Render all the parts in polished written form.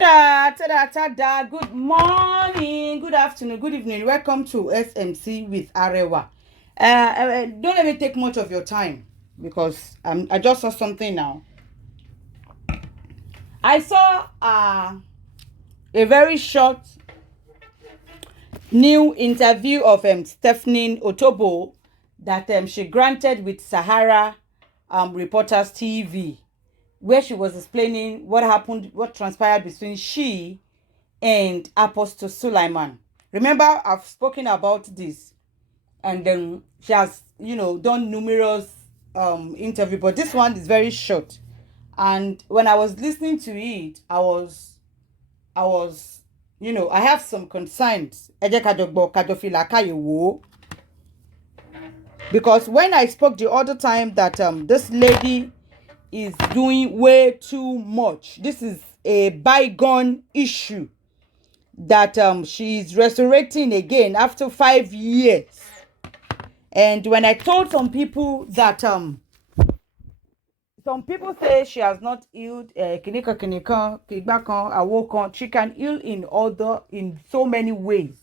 Tada. Good morning, good afternoon, good evening. Welcome to SMC with AREWA. Don't let me take much of your time because I just saw something now. I saw a very short new interview of Stephanie Otobo that she granted with Sahara Reporters TV, where she was explaining what happened, what transpired between she and Apostle Sulaiman. Remember, I've spoken about this, and then she has, done numerous interviews, but this one is very short. And when I was listening to it, I was, I have some concerns. Because when I spoke the other time that this lady is doing way too much. This is a bygone issue that she is resurrecting again after 5 years. And when I told some people that some people say she has not healed she can heal in so many ways,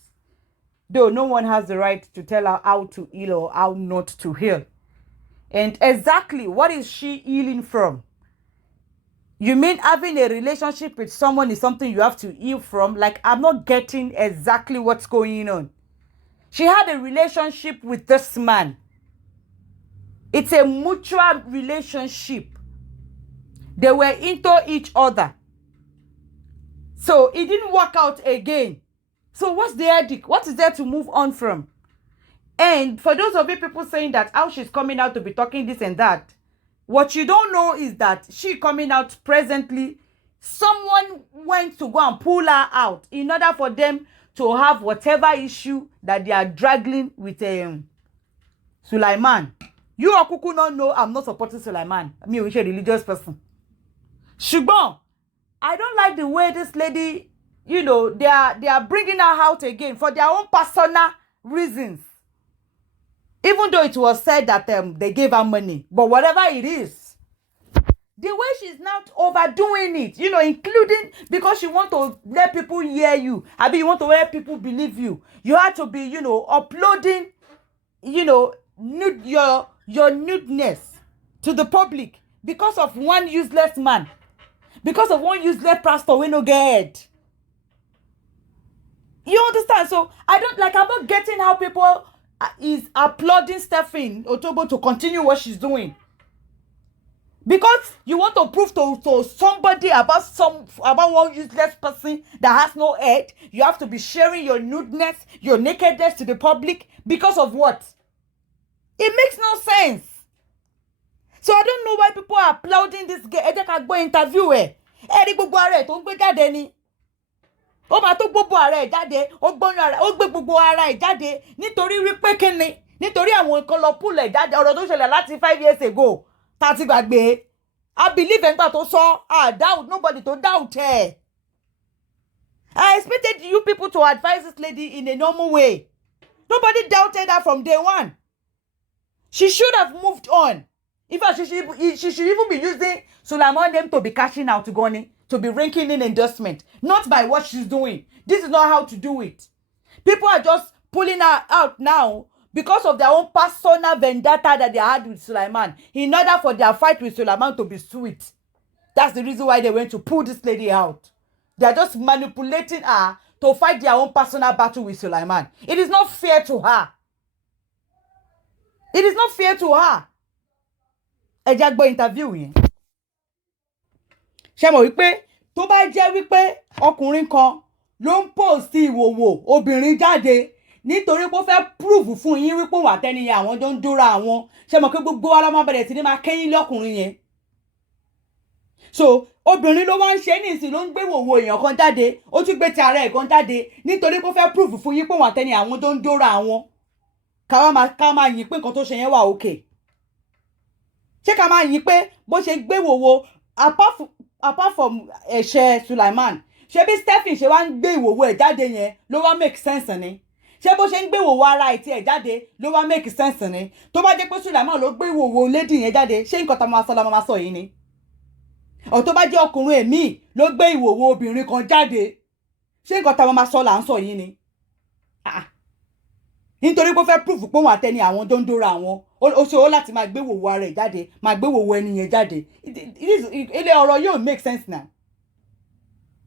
though no one has the right to tell her how to heal or how not to heal. And exactly what is she healing from? You mean having a relationship with someone is something you have to heal from? Like, I'm not getting exactly what's going on. She had a relationship with this man. It's a mutual relationship. They were into each other. So it didn't work out again. So what's the headache? What is there to move on from? And for those of you people saying that how she's coming out to be talking this and that, what you don't know is that she coming out presently, someone went to go and pull her out in order for them to have whatever issue that they are dragging with Sulaiman. You okuku not know I'm not supporting Sulaiman. Me, I'm a religious person. Shubon, I don't like the way this lady, they are bringing her out again for their own personal reasons. Even though it was said that they gave her money. But whatever it is, the way she's not overdoing it, including because she want to let people hear you. I mean, you want to let people believe you. You have to be, uploading, nude, your nudeness to the public because of one useless man. Because of one useless pastor we no get. You understand? So I'm not getting how people is applauding Stephanie Otobo to continue what she's doing. Because you want to prove to somebody about one useless person that has no head, you have to be sharing your nudeness, your nakedness to the public because of what? It makes no sense. So I don't know why people are applauding this girl. Ẹ jẹ́ ká gbọ́ interview ẹ̀. Ẹ rí gbogbo ara ẹ̀ tó ń gbé jáde ni. Ó máa tó gbogbo ara ẹ̀ jáde, ó gbé gbogbo ara ẹ̀ jáde nítorí wípé kíni? Nítorí àwọn nǹkan lọ pull ẹ̀ jáde ọ̀rọ̀ tó ṣẹlẹ̀ láti 5 years ago. Tá ti gbàgbé. I believe nígbà tó sọ, doubt, nobody to doubt her. I expected you people to advise this lady in a normal way. Nobody doubted her from day one. She should have moved on. In fact, she should even be using Sulaiman name to be cashing out to Goni, to be ranking in endorsement. Not by what she's doing. This is not how to do it. People are just pulling her out now because of their own personal vendetta that they had with Sulaiman, in order for their fight with Sulaiman to be sweet. That's the reason why they went to pull this lady out. They are just manipulating her to fight their own personal battle with Sulaiman. It is not fair to her. It is not fair to her. Ẹ jẹ́ gbọ́ interview yẹn. Ṣé mọ̀ wípé tó bá jẹ́ wípé ọkùnrin kan ló ń post ìwòwò obìnrin jáde nítorí pé ó fẹ́ prove fún yín wípé òun àtẹniyàn àwọn tó ń dóra àwọn, ṣé mọ̀ pé gbogbo wa la máa bẹ̀rẹ̀ sí ní máa kẹ́yìn lọ́kùnrin yẹn. So obìnrin ló wá ń ṣe nísìn ló ń gbé wòwò èèyàn kan jáde, ó tún gbé ti ara ẹ̀ kan jáde nítorí pé ó fẹ́ prove fún yín pé òun àtẹniyàn àwọn tó ń dóra àwọn. Ká máa yìn pé nǹkan tó ṣe yẹn wà okay. Ṣé ká máa yìn pé bó ṣe gbé wòwò apart from ẹ̀ṣẹ̀ Sulaiman, ṣé bí Stephen ṣe wá ń gbé ìwòwò ẹ̀ jáde yẹn ló wá make sense ni? Ṣé bó ṣe ń gbé ìwòwò ara ẹ̀ tí ẹ̀ jáde ló wá make sense ni? Tó bá jẹ́ pé Sulaiman ló gbé ìwòwò lady yẹn jáde, ṣé nǹkan tá máa sọ la máa sọ yìí ni? ọ̀ tó bá jẹ́ ọkùnrin èmi ló gbé ìwòwò obìnrin kan jáde ṣé nǹkan táwọn máa sọ là ń sọ yìí ni nítorí pé ó fẹ́ proof pé òun àtẹni àwọn tó ń dóra àwọn ó ṣe ó láti máa gbé wòwò ara ẹ̀ jáde máa gbé wòwò ẹni yẹn jáde ilé ọ̀rọ̀ yóò make sense now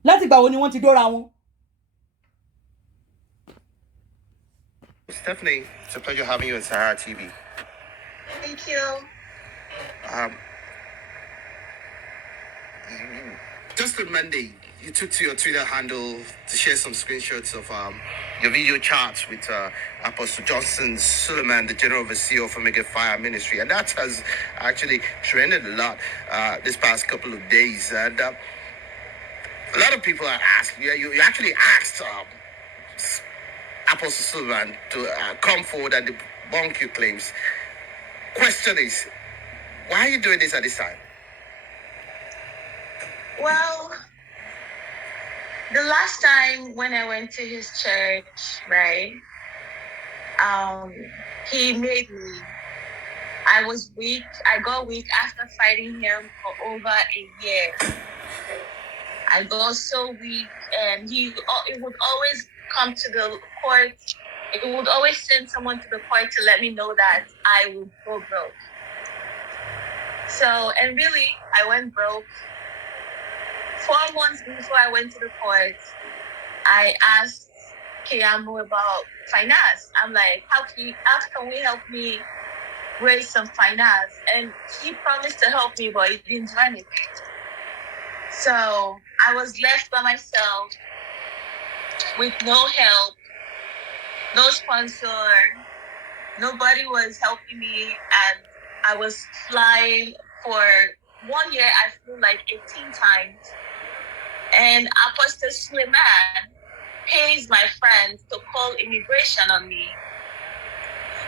láti gbà wo ni wọ́n ti dóra wọn. Stephanie, it's a pleasure having you on Sahara TV. Thank you. Just on Monday, you took to your Twitter handle to share some screenshots of your video chats with Apostle Johnson Sulaiman, the General Overseer of Omega Fire Ministry. And that has actually trended a lot this past couple of days. And a lot of people are asking, you actually asked Apostle Sulaiman to come forward and debunk your claims. Question is, why are you doing this at this time? Well, the last time when I went to his church, right, he made me. I was weak. I got weak after fighting him for over a year. I got so weak, and it would always come to the court. It would always send someone to the court to let me know that I would go broke. So, and really, I went broke. 4 months before I went to the court, I asked Kiamu about finance. I'm like, how can we help me raise some finance? And he promised to help me, but he didn't do anything. So I was left by myself with no help, no sponsor. Nobody was helping me, and I was flying for 1 year. I flew like 18 times. And Apostle Sulaiman pays my friends to call immigration on me.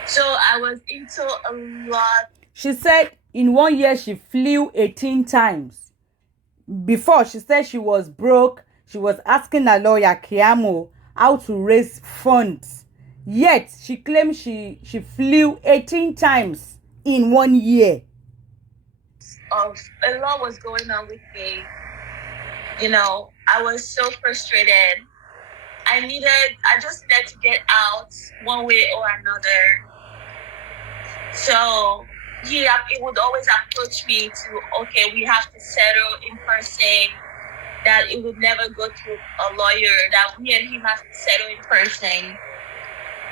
So I was into a lot. She said in 1 year she flew 18 times. Before, she said she was broke. She was asking her lawyer, Kiamo, how to raise funds. Yet, she claimed she flew 18 times in 1 year. A lot was going on with me. You know, I was so frustrated. I just needed to get out one way or another. So he would always approach me to, okay, we have to settle in person, that it would never go through a lawyer, that me and him have to settle in person.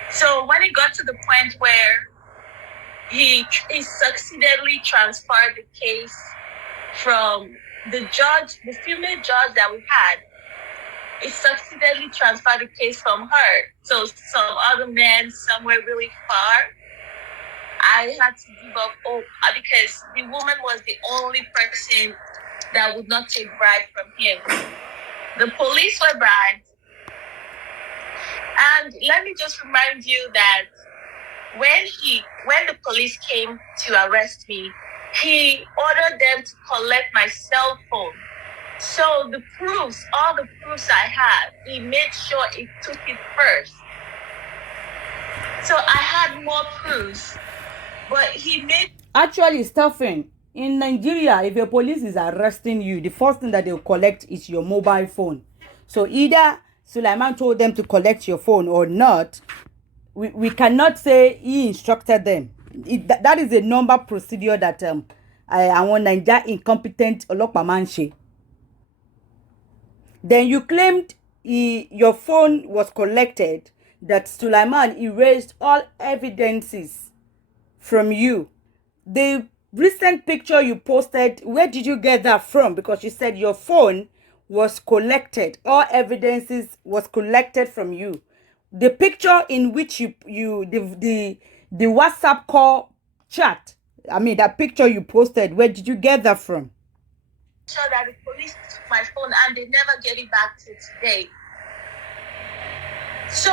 So when it got to the point where he succeededly transferred the case from the female judge that we had, he succeededly transferred the case from her. So some other man somewhere really far, I had to give up hope because the woman was the only person that would not take bribe from him. The police were bribed. And let me just remind you that when the police came to arrest me, he ordered them to collect my cell phone. So all the proofs I had, he made sure he took it first. So I had more proofs, but he made... Actually, Stephen, in Nigeria, if your police is arresting you, the first thing that they'll collect is your mobile phone. So either Sulaiman told them to collect your phone or not, we cannot say he instructed them. That is a normal procedure that I want Nigeria incompetent Olopamanche. Then you claimed your phone was collected, that Sulaiman erased all evidences from you. The recent picture you posted, where did you get that from? Because you said your phone was collected, all evidences was collected from you. The picture in which the WhatsApp call chat, that picture you posted, where did you get that from? Sure that the police took my phone and they never get it back to today. So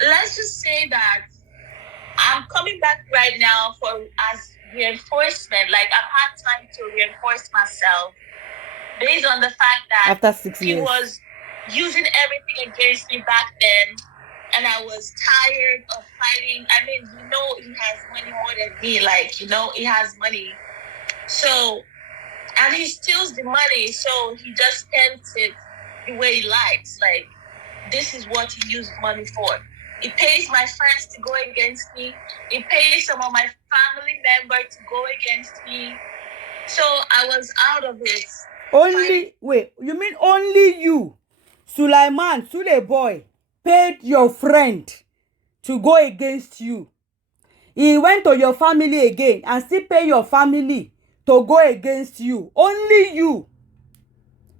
let's just say that I'm coming back right now as reinforcement. Like, I've had time to reinforce myself based on the fact that after 6 years he was using everything against me back then, and I was tired of fighting. He has money more than me. He has money. So And he steals the money, so he just spends it the way he likes. Like, this is what he used money for. He pays my friends to go against me. He pays some of my family members to go against me. So I was out of it. Wait, you mean only you, Sulaiman, Sule boy, paid your friend to go against you? He went to your family again and still pay your family to go against you? Only you?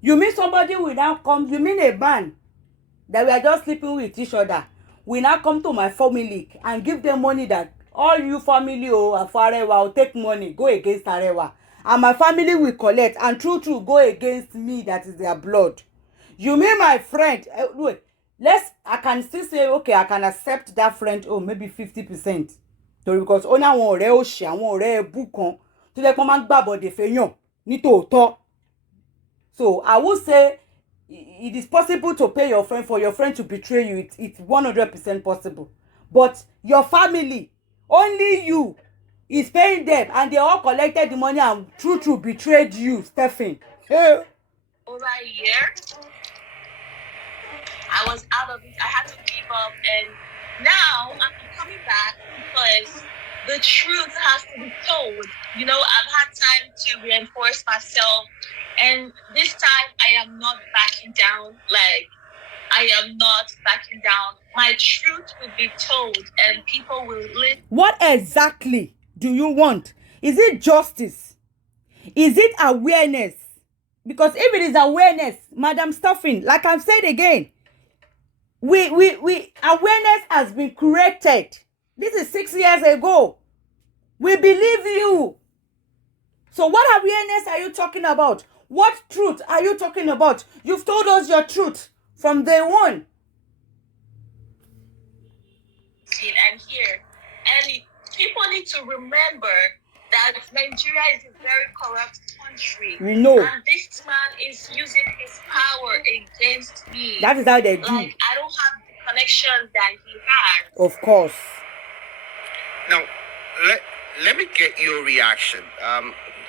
You mean somebody will now come? You mean a man that we are just sleeping with each other will now come to my family and give them money that all you family for AREWA will take money, go against AREWA, and my family will collect and true go against me, that is their blood? You mean my friend? Wait, I can still say, okay, I can accept that friend, maybe 50%. So because only àwọn ọ̀rẹ́ òṣì, àwọn ọ̀rẹ́ ẹbú kan tó jẹ́ pé wọ́n máa ń gbàbọ̀dè fẹ́yàn ní tòótọ́. So I would say it is possible to pay your friend for your friend to betray you. It's 100% possible. But your family, only you, is paying them, and they all collected the money and true betrayed you, Stephen. Over a year, I was out of it. I had to give up, and now I'm coming back because the truth has to be told. You know, I've had time to reinforce myself, and this time I am not backing down. Like, I am not backing down. My truth will be told, and people will listen. What exactly do you want? Is it justice? Is it awareness? Because if it is awareness, Madam Stuffing, like I've said again, we awareness has been created. This is 6 years ago. We believe you. So what awareness are you talking about? What truth are you talking about? You've told us your truth from day one. And here, and people need to remember that Nigeria is a very corrupt country. We know. And this man is using his power against me. That is how they do. Like, I don't have the connection that he has. Of course. Now, let me get your reaction.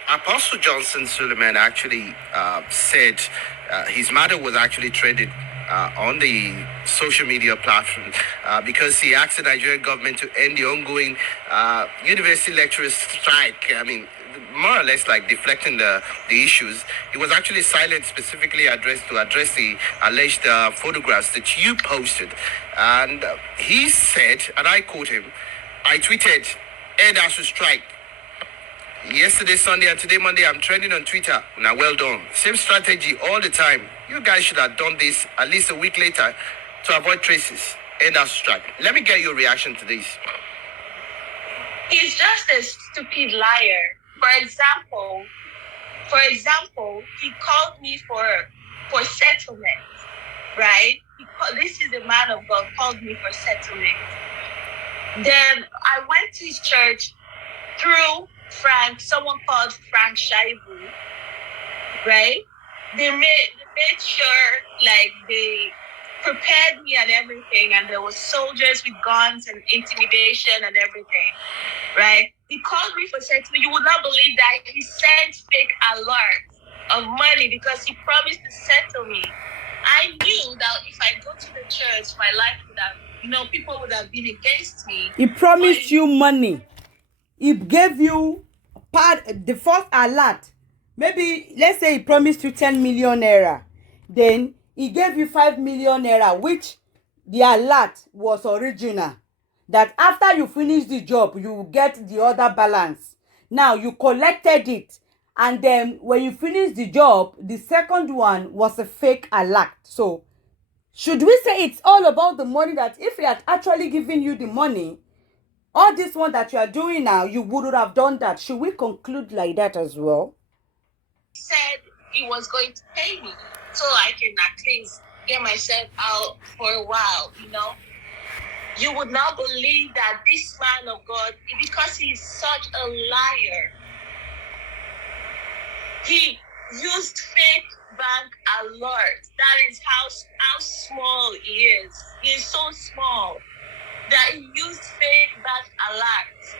Apostle Johnson Sulaiman actually said his mother was actually trended on the social media platform because he asked the Nigerian government to end the ongoing university lecturers strike. I mean, more or less like deflecting the issues. He was actually silent, specifically address the alleged photographs that you posted. And he said, and I quote him, I tweeted, end us to strike. Yesterday, Sunday, and today, Monday, I'm trending on Twitter. Now, well done. Same strategy all the time. You guys should have done this at least a week later to avoid traces. End us strike. Let me get your reaction to this. He's just a stupid liar. For example, he called me for settlement, right? This is the man of God called me for settlement. Then I went to his church through someone called Frank Shaibu, right? They made sure, like, they prepared me and everything, and there was soldiers with guns and intimidation and everything, right? He called me for settlement. You would not believe that he sent fake alerts of money because he promised to settle me. I knew that if I go to the church, my life would have, people would have been against me. He promised you money. He gave you the first alert. Maybe, let's say he promised you 10 million naira. Then he gave you 5 million naira, which the alert was original. That after you finish the job, you will get the other balance. Now, you collected it. And then when you finish the job, the second one was a fake alert. So, should we say it's all about the money, that if he had actually given you the money, all this one that you are doing now, you wouldn't have done that? Should we conclude like that as well? He said he was going to pay me so I can at least get myself out for a while, You would not believe that this man of God, because he's such a liar, he used fake bank alerts. That is how small he is. He is so small that he used fake bank alerts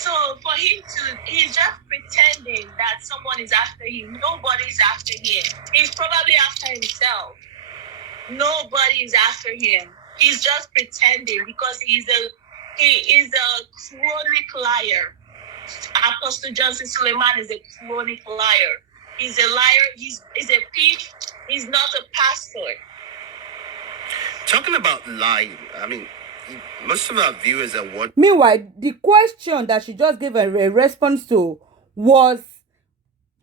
So for him he's just pretending that someone is after him. Nobody's after him. He's probably after himself. Nobody is after him. He's just pretending because he is a chronic liar. Apostle Johnson Sulaiman is a chronic liar. He's a liar. He's a thief. He's not a pastor. Talking about lying, I mean, most of our viewers are what. Meanwhile, the question that she just gave a response to was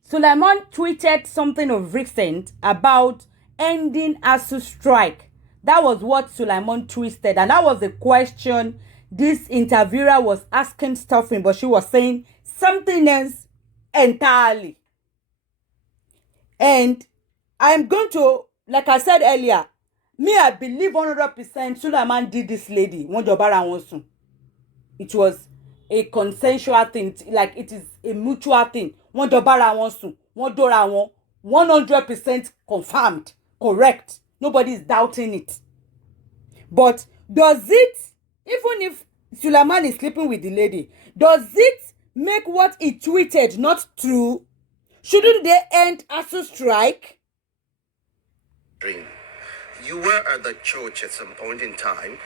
Sulaiman tweeted something of recent about ending ASU strike. That was what Sulaiman twisted, and that was the question this interviewer was asking Stuffing, but she was saying something else entirely. And I'm going to, like I said earlier, I believe 100% Sulaiman did this lady. It was a consensual thing, like it is a mutual thing. 100% confirmed, correct. Nobody is doubting it. But does it, even if Sulaiman is sleeping with the lady, does it make what he tweeted not true? Shouldn't they end ASU strike? You were at the church at some point in time,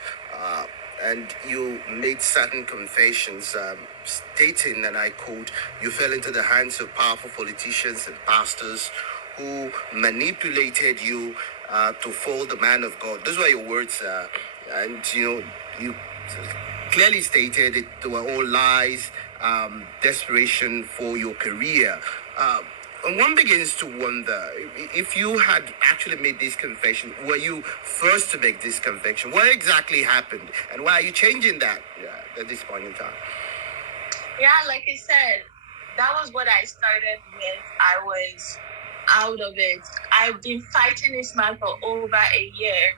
and you made certain confessions stating, and I quote, you fell into the hands of powerful politicians and pastors who manipulated you to fall the man of God. Those were your words, and you clearly stated it, they were all lies, desperation for your career. And one begins to wonder, if you had actually made this confession, were you first to make this confession? What exactly happened? And why are you changing that at this point in time? Yeah, like I said, that was what I started with. I was out of it. I've been fighting this man for over a year.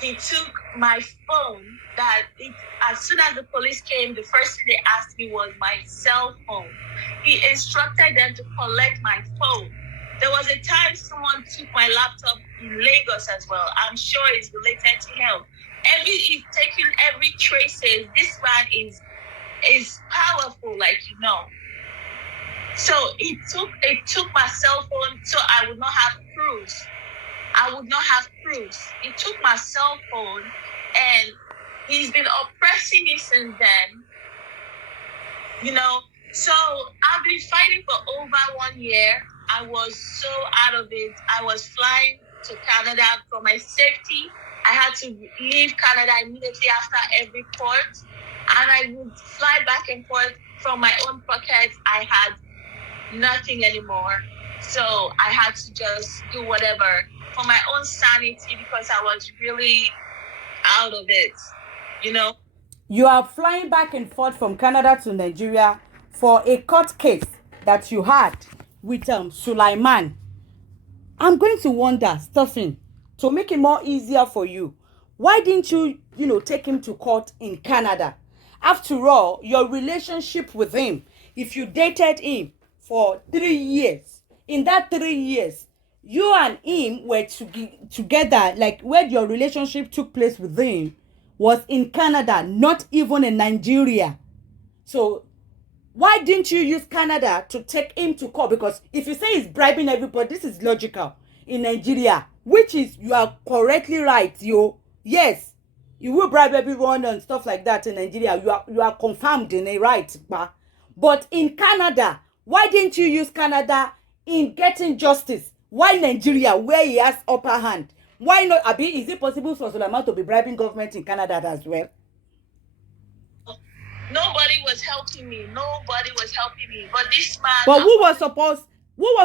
He took my phone as soon as the police came, the first thing they asked me was my cell phone. He instructed them to collect my phone. There was a time someone took my laptop in Lagos as well. I'm sure it's related to him. He's taking every traces. This man is powerful, So it took my cell phone, so I would not have proofs. He took my cell phone, and he's been oppressing me since then. So I've been fighting for over 1 year. I was so out of it. I was flying to Canada for my safety. I had to leave Canada immediately after every port, and I would fly back and forth from my own pocket. I had nothing anymore, so I had to just do whatever for my own sanity because I was really out of it. You are flying back and forth from Canada to Nigeria for a court case that you had with Sulaiman. I'm going to wonder, Stuffing, to make it more easier for you, why didn't you, take him to court in Canada? After all, your relationship with him, if you dated him for 3 years, in that 3 years, you and him were together, like where your relationship took place with him was in Canada, not even in Nigeria. So why didn't you use Canada to take him to court? Because if you say he's bribing everybody, this is logical in Nigeria, which is, you are correctly right, yes, you will bribe everyone and stuff like that in Nigeria. You are confirmed in a right, but in Canada, why didn't you use Canada in getting justice? Why Nigeria, where he has upper hand? Why not? Abi, is it possible for Sulaiman to be bribing government in Canada as well? Nobody was helping me. But this man. But who was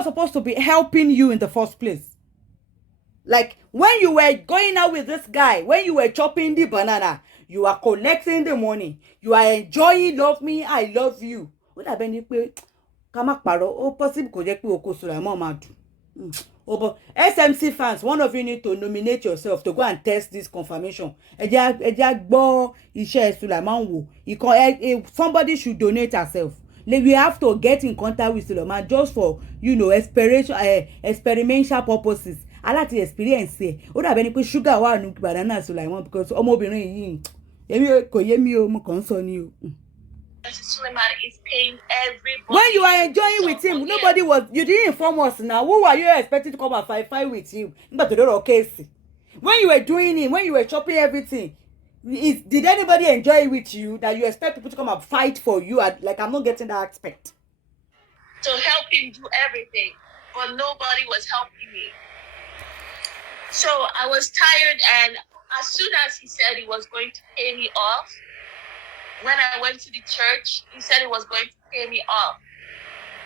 supposed to be helping you in the first place? Like when you were going out with this guy, when you were chopping the banana, you are collecting the money, you are enjoying, love me, I love you. Would have been possible oko Sulaiman madu. But SMC fans, one of you need to nominate yourself to go and test this confirmation. Somebody should donate herself. We have to get in contact with Sulaiman just for experimental purposes. I like to experience it. Would have any sugar one banana Sulaiman because ọmọbìnrin yìí èmi kò yé mi o mo kàn sọ ni o. Johnson Sulaiman is paying everybody. When you are enjoying with him, nobody was. You didn't inform us now. Who were you expecting to come and fight with you? But the door case. When you were doing it, when you were chopping everything, did anybody enjoy it with you that you expect people to come and fight for you? Like, I'm not getting that aspect. To help him do everything, but nobody was helping me. So I was tired, and as soon as he said he was going to pay me off, when I went to the church, he said he was going to pay me off.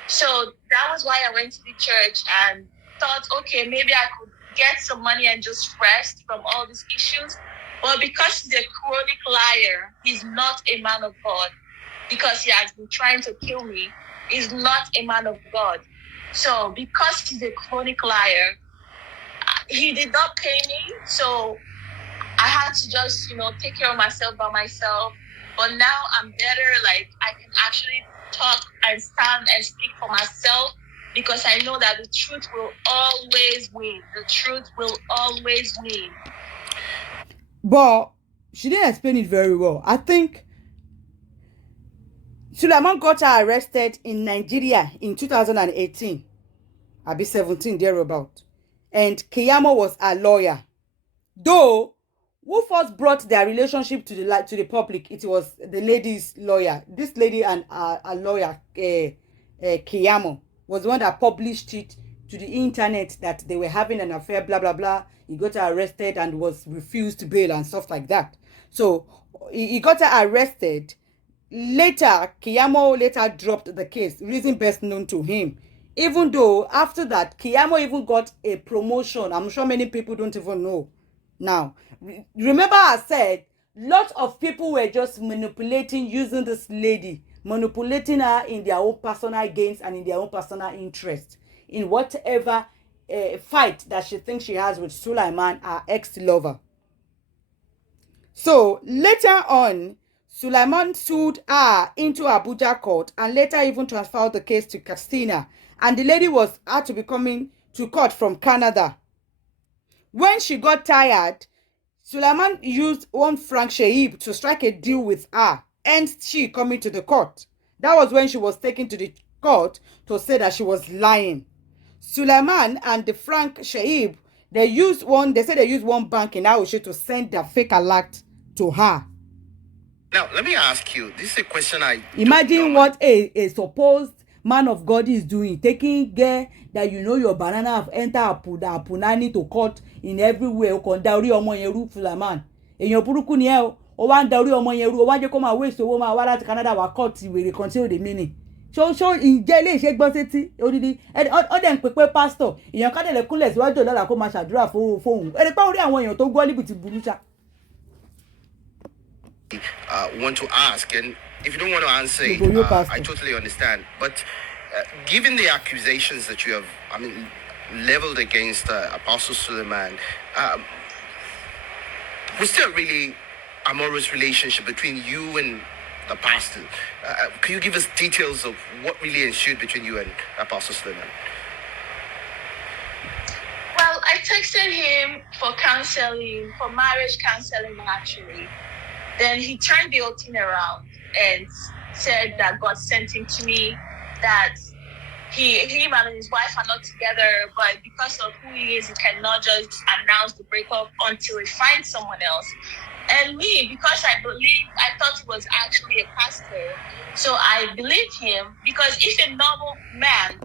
So that was why I went to the church and thought, okay, maybe I could get some money and just rest from all these issues. But because he's a chronic liar, he's not a man of God. Because he has been trying to kill me, he's not a man of God. So because he's a chronic liar, he did not pay me. So I had to just, take care of myself by myself. But now I'm better. Like, I can actually talk and stand and speak for myself, because I know that the truth will always win. The truth will always win. But she didn't explain it very well. I think Sulaiman got her arrested in Nigeria in 2018. I'll be 17 thereabout. And Keyamo was a lawyer. Though, who first brought their relationship to the public? It was the lady's lawyer. This lady and a lawyer, Keyamo, was the one that published it to the internet that they were having an affair, blah, blah, blah. He got her arrested and was refused bail and stuff like that. So, he got her arrested. Later, Keyamo later dropped the case, reason best known to him. Even though, after that, Keyamo even got a promotion. I'm sure many people don't even know. Now, remember I said, lots of people were just manipulating, using this lady, manipulating her in their own personal gains and in their own personal interest, in whatever fight that she thinks she has with Sulaiman, her ex-lover. So, later on, Sulaiman sued her into Abuja court and later even transferred the case to Katsina. And the lady had to be coming to court from Canada. When she got tired, Sulaiman used one Frank Sheib to strike a deal with her, and she coming to the court. That was when she was taken to the court to say that she was lying. Sulaiman and the Frank Sheib, they said they used one bank in Aoshe to send their fake alert to her. Now, let me ask you, this is a question I... Imagine what a supposed man of God is doing, taking care that your banana have entered Apunani to court in every way. O kon da ori ọmọ yẹn rú Sulaiman. Èyàn burúkú ni ẹ́ o. O wá ń da orí ọmọ yẹn rú. O wá jẹ́ kó máa waste owó máa wá láti Canada wá court ìwèrè kan tí ò dé mí. Ṣó ìjẹ́ ilé iṣẹ́ gbọ́ sétí odidi. Ó dẹ̀ ń pè pastor. Èyàn ká dẹ̀ kúnlẹ̀ síwájú ọ̀dọ́là kó máa ṣàdúrà fóun. Ẹ rí pé orí àwọn èèyàn tó gbọ́ níbi tí burú ṣá. Want to ask, and if you don't want to answer it, I totally understand. But given the accusations that you have, leveled against Apostle Sulaiman, was there really amorous relationship between you and the pastor? Can you give us details of what really ensued between you and Apostle Sulaiman? Well, I texted him for counseling, for marriage counseling actually. Then he turned the whole thing around and said that God sent him to me, that him and his wife are not together, but because of who he is, he cannot just announce the breakup until he finds someone else. And me, because I thought he was actually a pastor, so I believed him, because if a normal man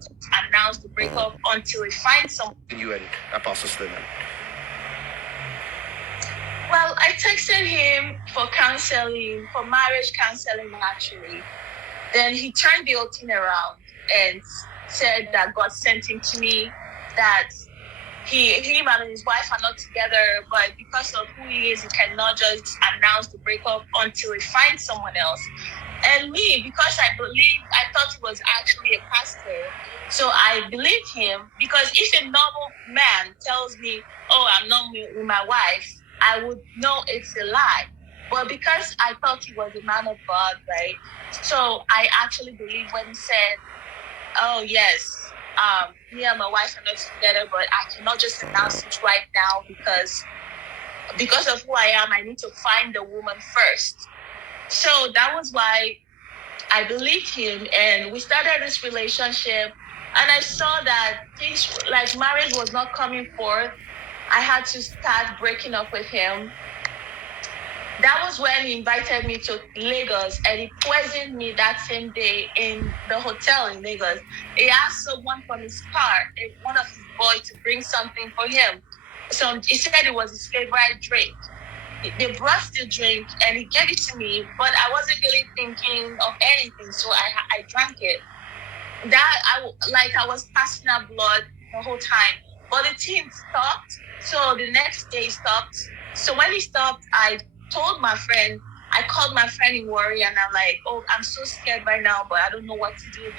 announced the breakup until he finds someone... You and Apostle Sulaiman. Well, I texted him for counseling, for marriage counseling actually. Then he turned the whole thing around and said that God sent him to me, that him and his wife are not together, but because of who he is, he cannot just announce the breakup until he finds someone else. And me, because I thought he was actually a pastor, so I believed him, because if a normal man tells me, oh, I'm not with my wife, I would know it's a lie. But because I thought he was a man of God, right? So I actually believed when he said, oh, yes, me and my wife are not together, but I cannot just announce it right now because of who I am, I need to find the woman first. So that was why I believed him, and we started this relationship. And I saw that things like marriage was not coming forth. I had to start breaking up with him. That was when he invited me to Lagos, and he poisoned me that same day in the hotel in Lagos. He asked someone from his car, one of his boys, to bring something for him. So he said it was his favorite drink. They brought the drink and he gave it to me, but I wasn't really thinking of anything, so I drank it. I was passing out blood the whole time, but the thing stopped. So the next day it stopped. So when it stopped, I told my friend. I called my friend in worry, and I'm like, oh, I'm so scared right now, but I don't know what to do.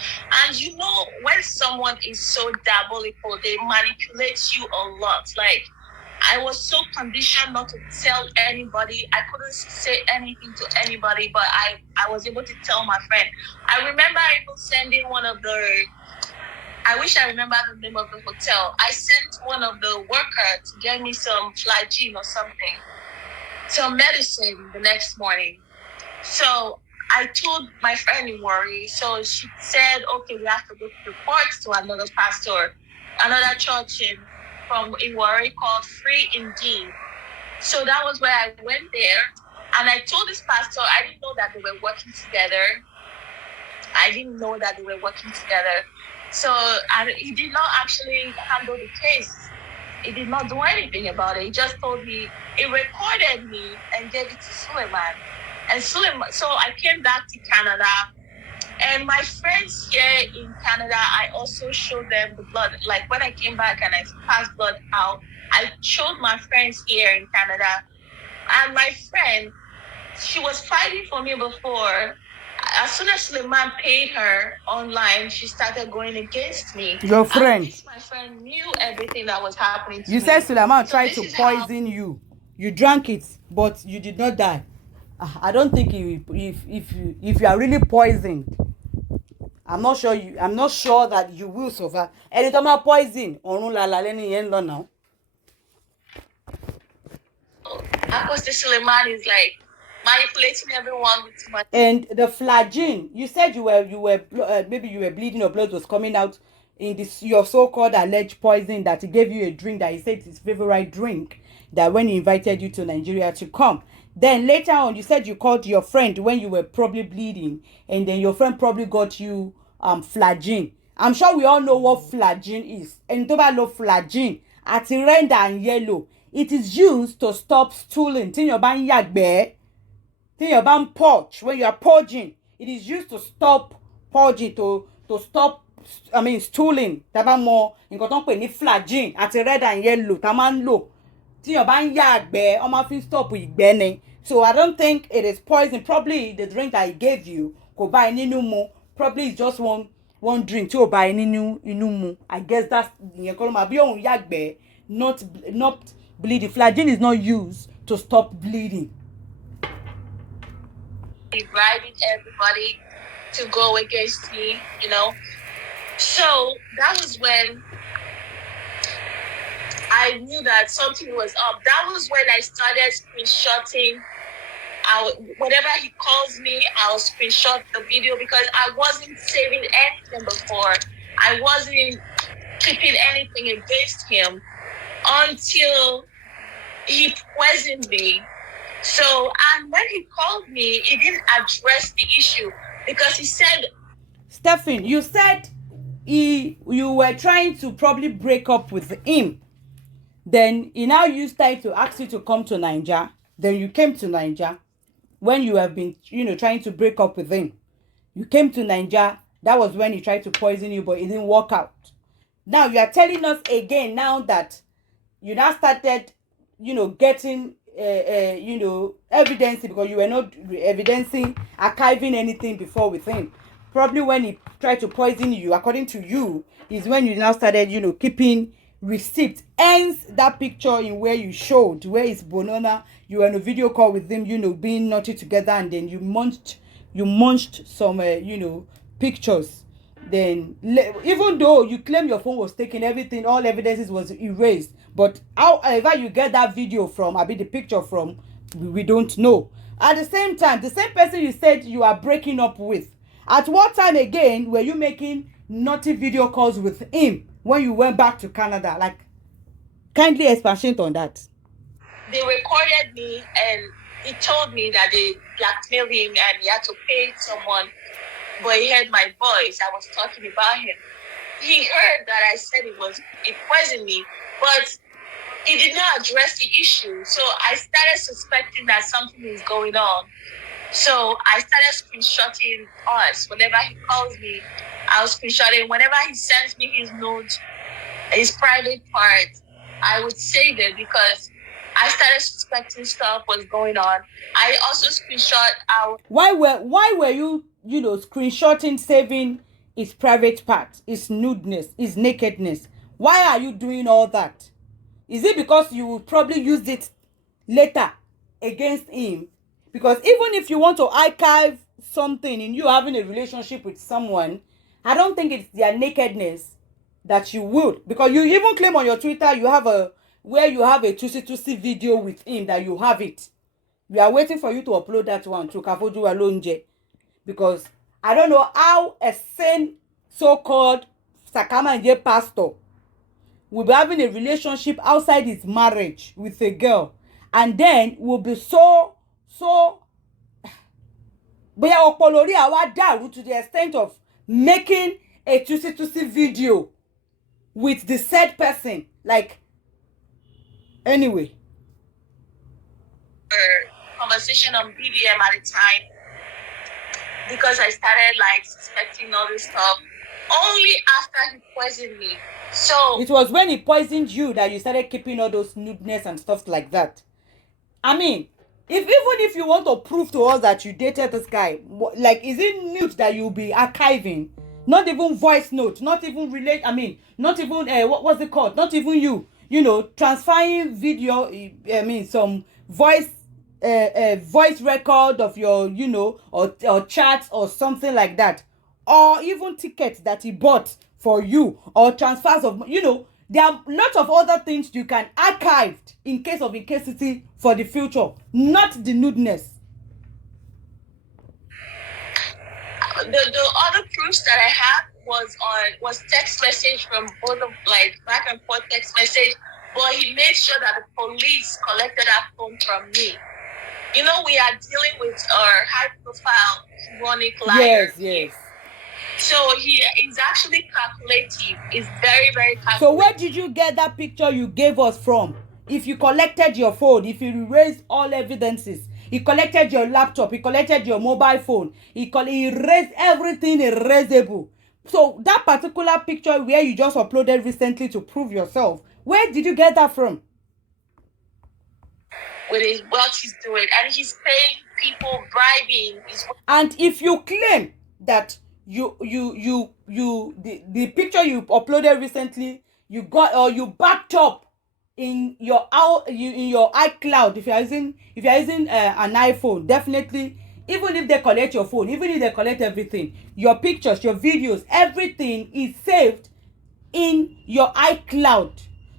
And you know, when someone is so diabolical, they manipulate you a lot. Like, I was so conditioned not to tell anybody. I couldn't say anything to anybody, but I was able to tell my friend. I remember even sending one of the, I wish I remember the name of the hotel. I sent one of the workers to get me some flagyl or something, some medicine the next morning. So I told my friend in worry. So she said, okay, we have to go to report to another pastor, another church in Warri called Free Indeed. So that was where I went there, and I told this pastor I didn't know that they were working together. So he did not actually handle the case. He did not do anything about it. He just told me, he recorded me and gave it to Sulaiman. And Sulaiman, so I came back to Canada. And my friends here in Canada, I also showed them the blood. Like when I came back and I passed blood out, I showed my friends here in Canada. And my friend, she was fighting for me before. As soon as Sulaiman paid her online, she started going against me. Your friend? My friend knew everything that was happening to me. You said Sulaiman tried to poison you. You drank it, but you did not die. I don't think if you are really poisoned, I'm not sure that you will survive. Anytime I poison, now. Apostle Sulaiman is like manipulating everyone with money. And the flagyl, you said you were maybe you were bleeding or blood was coming out in this your so-called alleged poison that he gave you a drink that he said is his favorite drink, that when he invited you to Nigeria to come. Then later on, you said you called your friend when you were probably bleeding, and then your friend probably got you flagyl. I'm sure we all know what flagyl is. And don't know flagyl at red and yellow. It is used to stop stooling. Tin your ban yagbe. Tin your ban purge. When you are purging, it is used to stop purging, to stop stooling. Taba more in ton pe ni flagyl at red and yellow. Taman low. Tin your ban yagbe, o ma fi stop igbe ni. So I don't think it is poison. Probably the drink that he gave you, go buy ninu mu. Probably it's just one drink to buy ninu mu. I guess that's yagbe, not bleeding. Flagyl is not used to stop bleeding. He bribed everybody to go against me, you know. So that was when I knew that something was up. That was when I started screenshotting. Whenever he calls me, I'll screenshot the video, because I wasn't saving anything before. I wasn't keeping anything against him until he poisoned me. So, and when he called me, he didn't address the issue, because he said, Stephen, you said you were trying to probably break up with him. Then he now used time to ask you to come to Nigeria. Then you came to Nigeria when you have been, trying to break up with him. You came to Nigeria. That was when he tried to poison you, but it didn't work out. Now you are telling us again now that you now started, getting, evidence, because you were not evidencing, archiving anything before with him. Probably when he tried to poison you, according to you, is when you now started, keeping receipts. Hence that picture in where you showed where is Bonona, you were in a video call with them, being naughty together, and then you munched some pictures. Then even though you claim your phone was taken, everything, all evidences was erased, but however you get that video from, the picture from, we don't know. At the same time, the same person you said you are breaking up with At what time again were you making naughty video calls with him when you went back to Canada? Like, kindly expatiate on that. They recorded me and he told me that they blackmailed him and he had to pay someone, but he heard my voice. I was talking about him. He heard that I said it poisoned me, but he did not address the issue. So I started suspecting that something is going on. So I started screenshotting us. Whenever he calls me, I'll screenshot it. Whenever he sends me his notes, his private part, I would save it because I started suspecting stuff was going on. I also screenshot out. Why were you screenshotting, saving his private part, his nudeness, his nakedness? Why are you doing all that? Is it because you will probably use it later against him? Because even if you want to archive something in you having a relationship with someone, I don't think it's their nakedness that you would. Because you even claim on your Twitter you have a tusi video with him, that you have it. We are waiting for you to upload that one to Kafoju Alonje. Because I don't know how a sane so-called Sakamanje pastor will be having a relationship outside his marriage with a girl, and then will be so bóyá ọpọlọ orí àwa dàrú to the extent of making a tusi video with the said person. Like, anyway, conversation on BBM at the time, because I started like suspecting all this stuff only after he poisoned me. So it was when he poisoned you that you started keeping all those nudeness and stuff like that. I mean, even if you want to prove to us that you dated this guy, like, is it nude that you'll be archiving? Not even voice note, not even not even what's it called? Not even transferring video. I mean, some voice record of your or chats or something like that, or even tickets that he bought for you, or transfers of there are lots of other things you can archive in case of incasity for the future, not the nudeness. The other proofs that I had was text message from both of, like, back and forth text message, but he made sure that the police collected that phone from me. We are dealing with our high profile chronic liar. Yes. So he is actually calculative. It's very, very calculative. So where did you get that picture you gave us from? If you collected your phone, if you erased all evidences, he collected your laptop, he collected your mobile phone, he erased everything erasable. So that particular picture where you just uploaded recently to prove yourself, where did you get that from? With what he's doing, and he's paying people, bribing. And if you claim that the picture you uploaded recently, you got, or you backed up in your iCloud, if you're using an iPhone, definitely, even if they collect your phone, even if they collect everything, your pictures, your videos, everything is saved in your iCloud.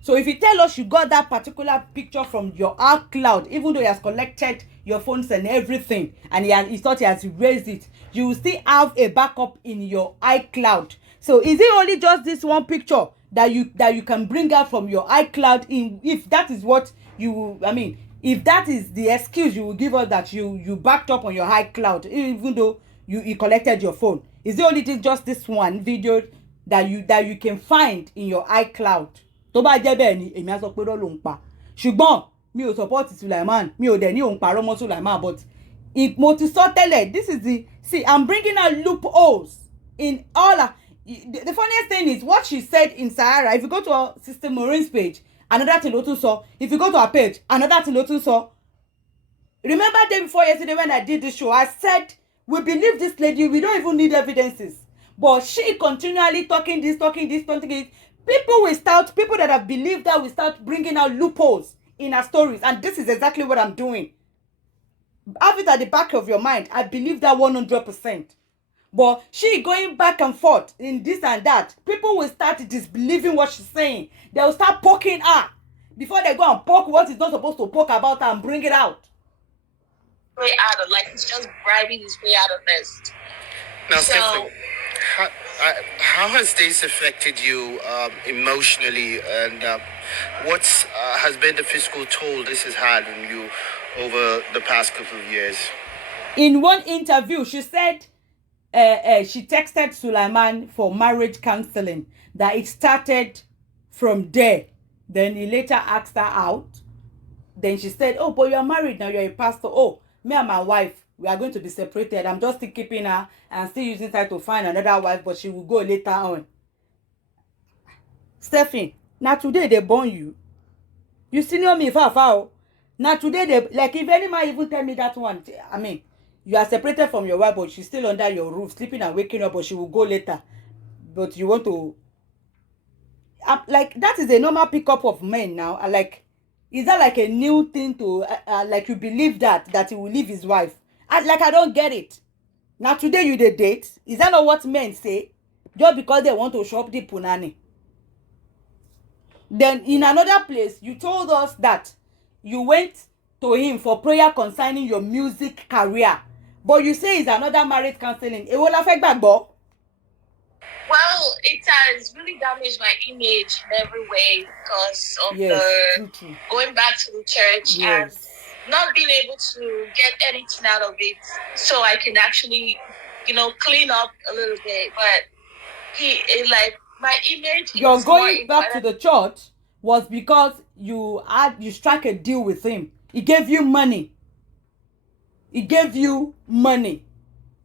So if you tell us you got that particular picture from your iCloud, even though he has collected your phones and everything, and he thought he has erased it, you will still have a backup in your iCloud. So is it only just this one picture that you can bring out from your iCloud? If that is what if that is the excuse you will give us, that you backed up on your iCloud, even though you collected your phone, is it only just this one video that you can find in your iCloud? Tó bá jẹ́ bẹ́ẹ̀ ni èmi á sọ pé ló ń pa. Ṣùgbọ́n mi ò support Sulaiman, mi ò dẹ̀ ní òun parọ́ mọ́ Sulaiman, but mo ti sọ tẹ́lẹ̀, this is I'm bringing out loopholes in all. The funniest thing is what she said in Sahara. If you go to her Sister Maureen's page, another thing ló tún sọ. If you go to her page, another thing ló tún sọ. Remember day before yesterday when I did this show, I said we believe this lady, we don't even need evidences. But she continually talking this. People that have believed that will start bringing out loopholes in her stories. And this is exactly what I'm doing. Have it at the back of your mind. I believe that 100%. But she going back and forth in this and that. People will start disbelieving what she's saying. They will start poking her before they go and poke what is not supposed to poke about her and bring it out. Way out of, like, he's just bribing his way out of this. Now, So, Stephanie, how, how has this affected you emotionally, and what has been the physical toll this has had on you over the past couple of years? In one interview, she said she texted Sulaiman for marriage counseling, that it started from there. Then he later asked her out. Then she said, oh, but you're married now, you're a pastor. Oh, me and my wife, we are going to be separated. I'm just still keeping her and still using her to find another wife, but she will go later on. Stephanie, now today they born you. You senior me far. Now today they, like, if any man even tell me that one, I mean, you are separated from your wife, but she's still under your roof, sleeping and waking up, but she will go later. But you want to, like, that is a normal pickup of men now. Like, is that like a new thing to, like, you believe that he will leave his wife? I don't get it. Now today you the date. Is that not what men say? Just because they want to shop the punani. Then in another place, you told us that you went to him for prayer concerning your music career. But you say it's another marriage counseling. well, it has really damaged my image in every way because of the going back to the church and not being able to get anything out of it, so I can actually, clean up a little bit. But like my image. You're going back to the church was because you struck a deal with him. He gave you money. He gave you money.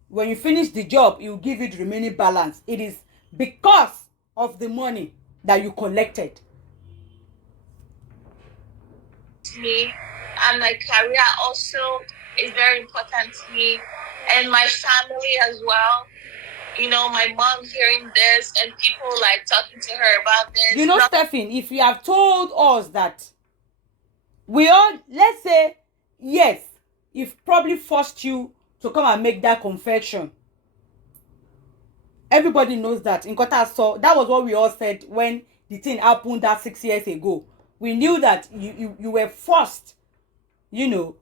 When you finish the job, he will give you the remaining balance. It is because of the money that you collected. To me, and my career also is very important to me, and my family as well. My mom hearing this and people like talking to her about this. Stephanie, if you have told us that we all, let's say, yes, if probably forced you to come and make that confession. Everybody knows that. In Kota, so that was what we all said when the thing happened that 6 years ago. We knew that you were forced, bullied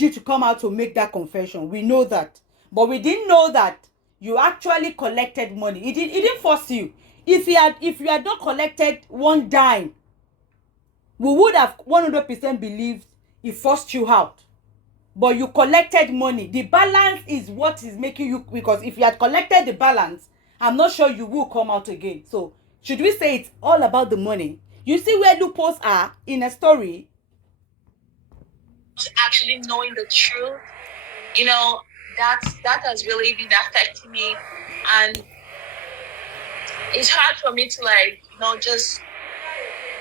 you to come out to make that confession. We know that. But we didn't know that you actually collected money. It didn't force you. If you had not collected one dime, we would have 100% believed he forced you out. But you collected money. The balance is what is making you, because if you had collected the balance, I'm not sure you will come out again. So should we say it's all about the money? You see where loopholes are in a story? Actually knowing the truth, that has really been affecting me, and it's hard for me to just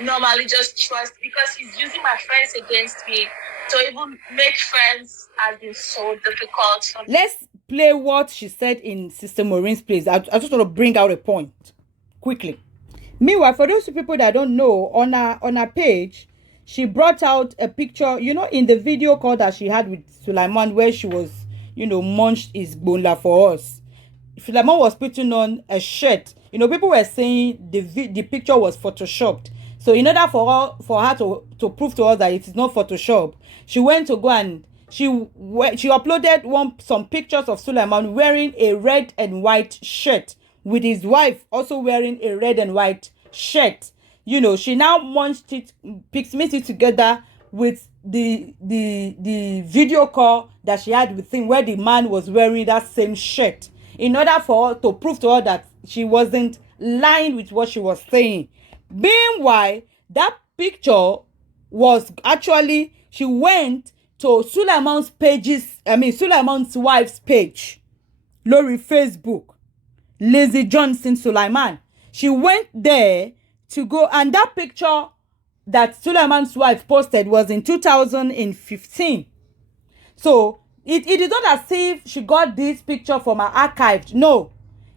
normally just trust, because he's using my friends against me. So even make friends has been so difficult. Let's play what she said in Sister Maureen's place. I just want to bring out a point quickly. Meanwhile, for those people that don't know, on her page, she brought out a picture, in the video call that she had with Sulaiman, where she was, munched his bonla for us. Sulaiman was putting on a shirt. People were saying the picture was photoshopped. So in order for her to prove to us that it is not Photoshop, she went to go and she uploaded some pictures of Sulaiman wearing a red and white shirt with his wife also wearing a red and white shirt. She now mixed it together with the video call that she had with him, where the man was wearing that same shirt, in order for her to prove to her that she wasn't lying with what she was saying. Meanwhile, that picture was actually, she went to Sulaiman's wife's page, Lori Facebook, Lizzie Johnson Sulaiman. She went there to go, and that picture that Sulaiman's wife posted was in 2015. So it is not as if she got this picture from her archive. No,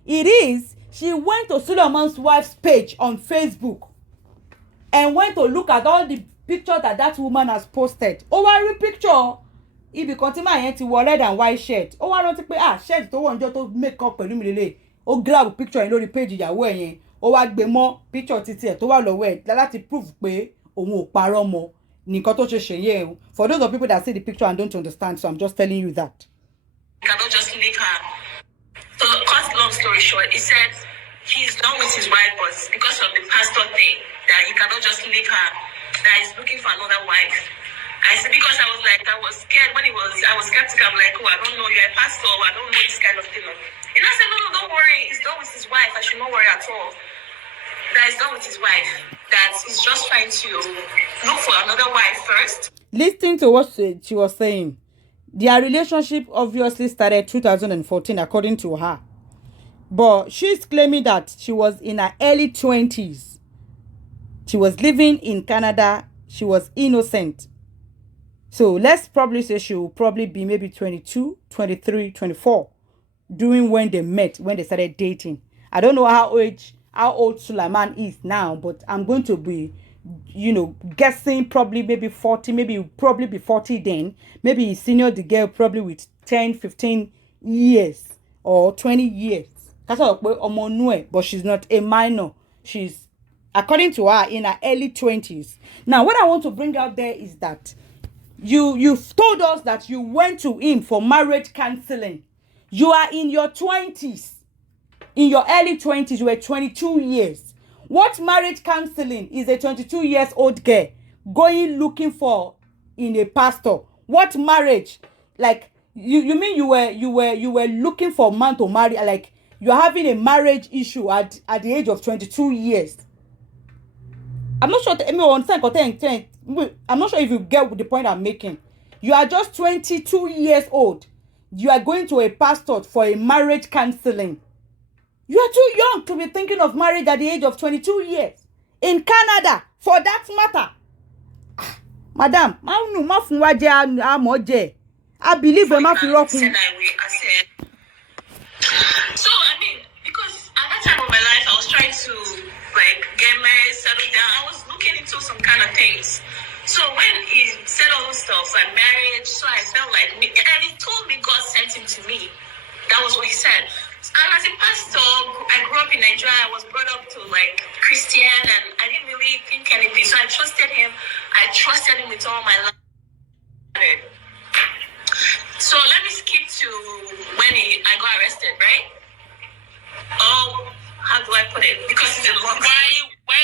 it is, she went to Sulaiman's wife's page on Facebook and went to look at all the pictures that woman has posted. Over picture, if you continue to wear red and white shirt, oh, I don't think shirt to one just to make up pẹ̀lú mi lele. Ó grab picture yẹn lórí page ìyàwó ẹ̀ yẹn. Ó wá gbé mọ́ picture títí ẹ̀ tó wà lọ́wọ́ ẹ̀ láti prove pé òun ò parọ́ mọ́. Nìkan tó ṣe ṣe yẹn. For those of people that see the picture and don't understand, so I'm just telling you that. I cannot just leave her. So, cut long story short, he said he's done with his wife, but because of the pastor thing, that he cannot just leave her, that he's looking for another wife. I said, because I was scared when I was skeptical. I'm like, oh, I don't know, you're a pastor, I don't know this kind of thing. And I said, no, don't worry, he's done with his wife. I should not worry at all. That he's done with his wife. That he's just trying to look for another wife first. Listening to what she was saying, their relationship obviously started 2014 according to her. But she's claiming that she was in her early 20s. She was living in Canada. She was innocent. So let's probably say she will probably be maybe 22, 23, 24 during when they met, when they started dating. I don't know how old Sulaiman is now, but I'm going to be, guessing probably maybe 40, maybe probably be 40 then. Maybe he senior the girl probably with 10, 15 years or 20 years. That's how but she's not a minor. She's, according to her, in her early 20s. Now, what I want to bring out there is that you've told us that you went to him for marriage counseling. You are in your 20s. In your early 20s, you were 22 years. What marriage counseling is a 22 years old girl going looking for in a pastor? What marriage? Like, you mean you were looking for a man to marry? Like, you're having a marriage issue at the age of 22 years. I'm not sure. I'm not sure if you get the point I'm making. You are just 22 years old. You are going to a pastor for a marriage counseling. You are too young to be thinking of marriage at the age of 22 years. In Canada, for that matter. Madam, I believe we must rock. So, I mean, because at that time of my life, I was trying to, get married, settle down. I was looking into some kind of things. So when he said all those stuff, like marriage, so I felt like, and he told me God sent him to me. That was what he said. And as a pastor, I grew up in Nigeria. I was brought up to Christian, and I didn't really think anything. So I trusted him. I trusted him with all my life. So let me skip to when I got arrested, right? Oh, how do I put it? Because it's a long story. Why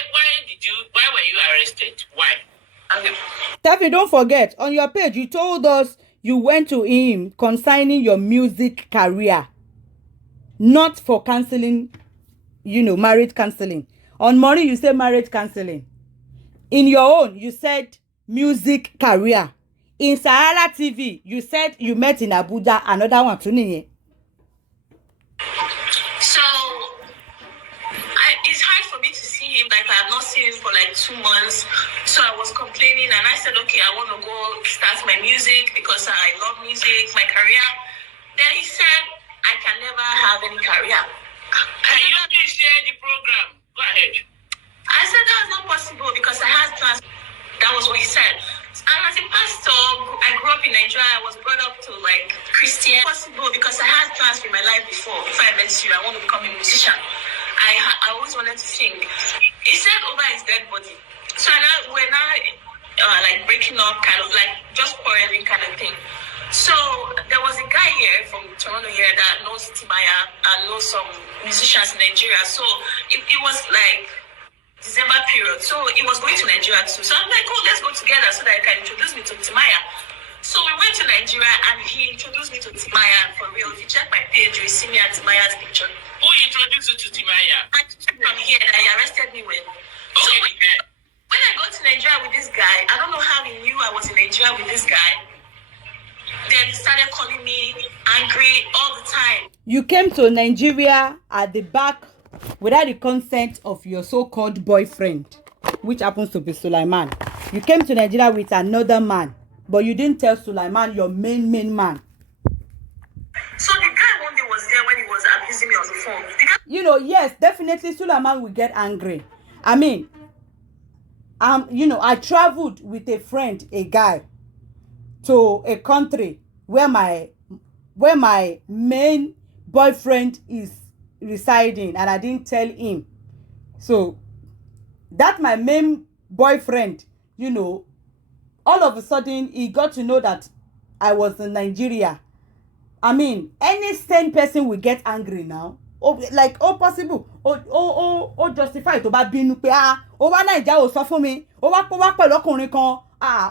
were you arrested? Why? Okay. Taffy, don't forget, on your page, you told us you went to him concerning your music career. Not for counseling, marriage counseling. On money, you say marriage counseling. In your own, you said music career. In Sahara TV, you said you met in Abuja, another one too. So, it's hard for me to see him. I have not seen him for 2 months. So I was complaining, and I said, okay, I want to go start my music because I love music, my career. Then he said, I can never have any career. Can you please share the program? Go ahead. I said that was not possible because I had plans. That was what he said. And as a pastor, I grew up in Nigeria. I was brought up to Christian. Possible because I had plans in my life before I met you. I want to become a musician. I always wanted to sing. He said over his dead body. So we're now breaking up, kind of just quarreling kind of thing. So there was a guy here from Toronto here that knows Timaya and knows some musicians in Nigeria. So it was December period. So he was going to Nigeria too. So I'm like, oh, let's go together so that he can introduce me to Timaya. So we went to Nigeria and he introduced me to Timaya. For real, if you check my page, you see me at Timaya's picture. Who introduced you to Timaya? From here that he arrested me with. Okay. So when I got to Nigeria with this guy, I don't know how he knew I was in Nigeria with this guy. Then he started calling me angry all the time. You came to Nigeria at the back without the consent of your so-called boyfriend, which happens to be Sulaiman. You came to Nigeria with another man, but you didn't tell Sulaiman your main man. So the guy one day was there when he was abusing me on the phone. Yes, definitely Sulaiman will get angry. I mean, I traveled with a friend, a guy, to a country where my main boyfriend is residing, and I didn't tell him. So that my main boyfriend, all of a sudden he got to know that I was in Nigeria. I mean, any sane person will get angry now. Like, possible. Justify to bá bínú pé ó wá Naija ó sọ fún mi. Ó wá pẹ̀lú ọkùnrin kan.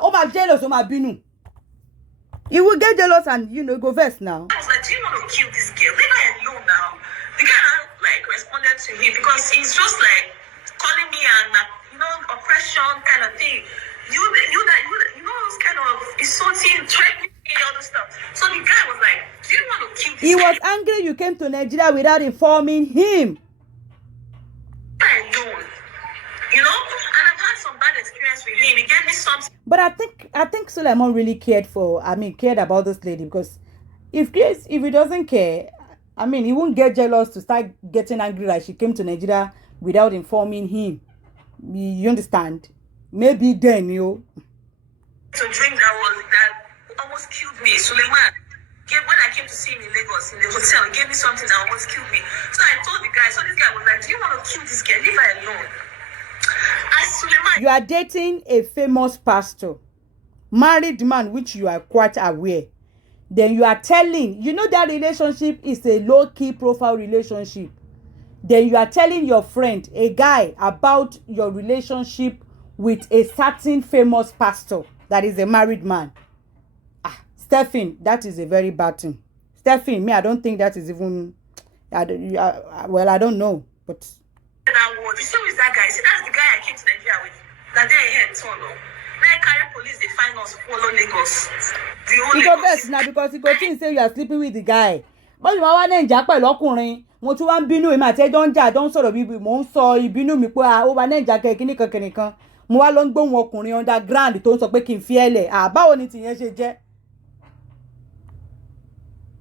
Ó máa jealous, ó máa bínú. He will get jealous and, go vex now. I was like, do you want to kill this girl? Leave her alone now. The guy like responded to him because he's just like calling me an oppression kind of thing. You those kind of insulting, threatening all the stuff. So the guy was like, do you want to kill this He guy? was angry you came to Nigeria without informing him. Alone. And I've had some bad experience with him. He gave me something. But I think Sulaiman really cared about this lady, because if he doesn't care, he won't get jealous to start getting angry like she came to Nigeria without informing him. You understand? Maybe then, to drink that almost killed me. Sulaiman, when I came to see him in Lagos in the hotel, he gave me something that almost killed me. So I told the guy, so this guy was like, do you want to kill this girl? Leave her alone. You are dating a famous pastor, married man, which you are quite aware. Then you are telling, that relationship is a low-key profile relationship. Then you are telling your friend, a guy, about your relationship with a certain famous pastor that is a married man. Stephen, that is a very bad thing. Stephen, I don't think that is even, I don't know, but... You see with that guy? See, that's the guy I came to Nigeria with. That day I had Tono. Now I carry police, they find us, follow Lagos. You go best now because you go think say you are sleeping with the guy. But you are Naija pẹ̀lú ọkùnrin. Mo tún wá ń bínú èmi àti ẹjọ́ ń jà don sọ̀rọ̀ bí mo ń sọ ìbínú mi pé ó wá Naija kìíní kan. Mo wá lọ ń gbóhùn ọkùnrin underground tó ń sọ pé kí n fi ẹ́ lẹ̀. Báwo ni tìyẹn ṣe jẹ́?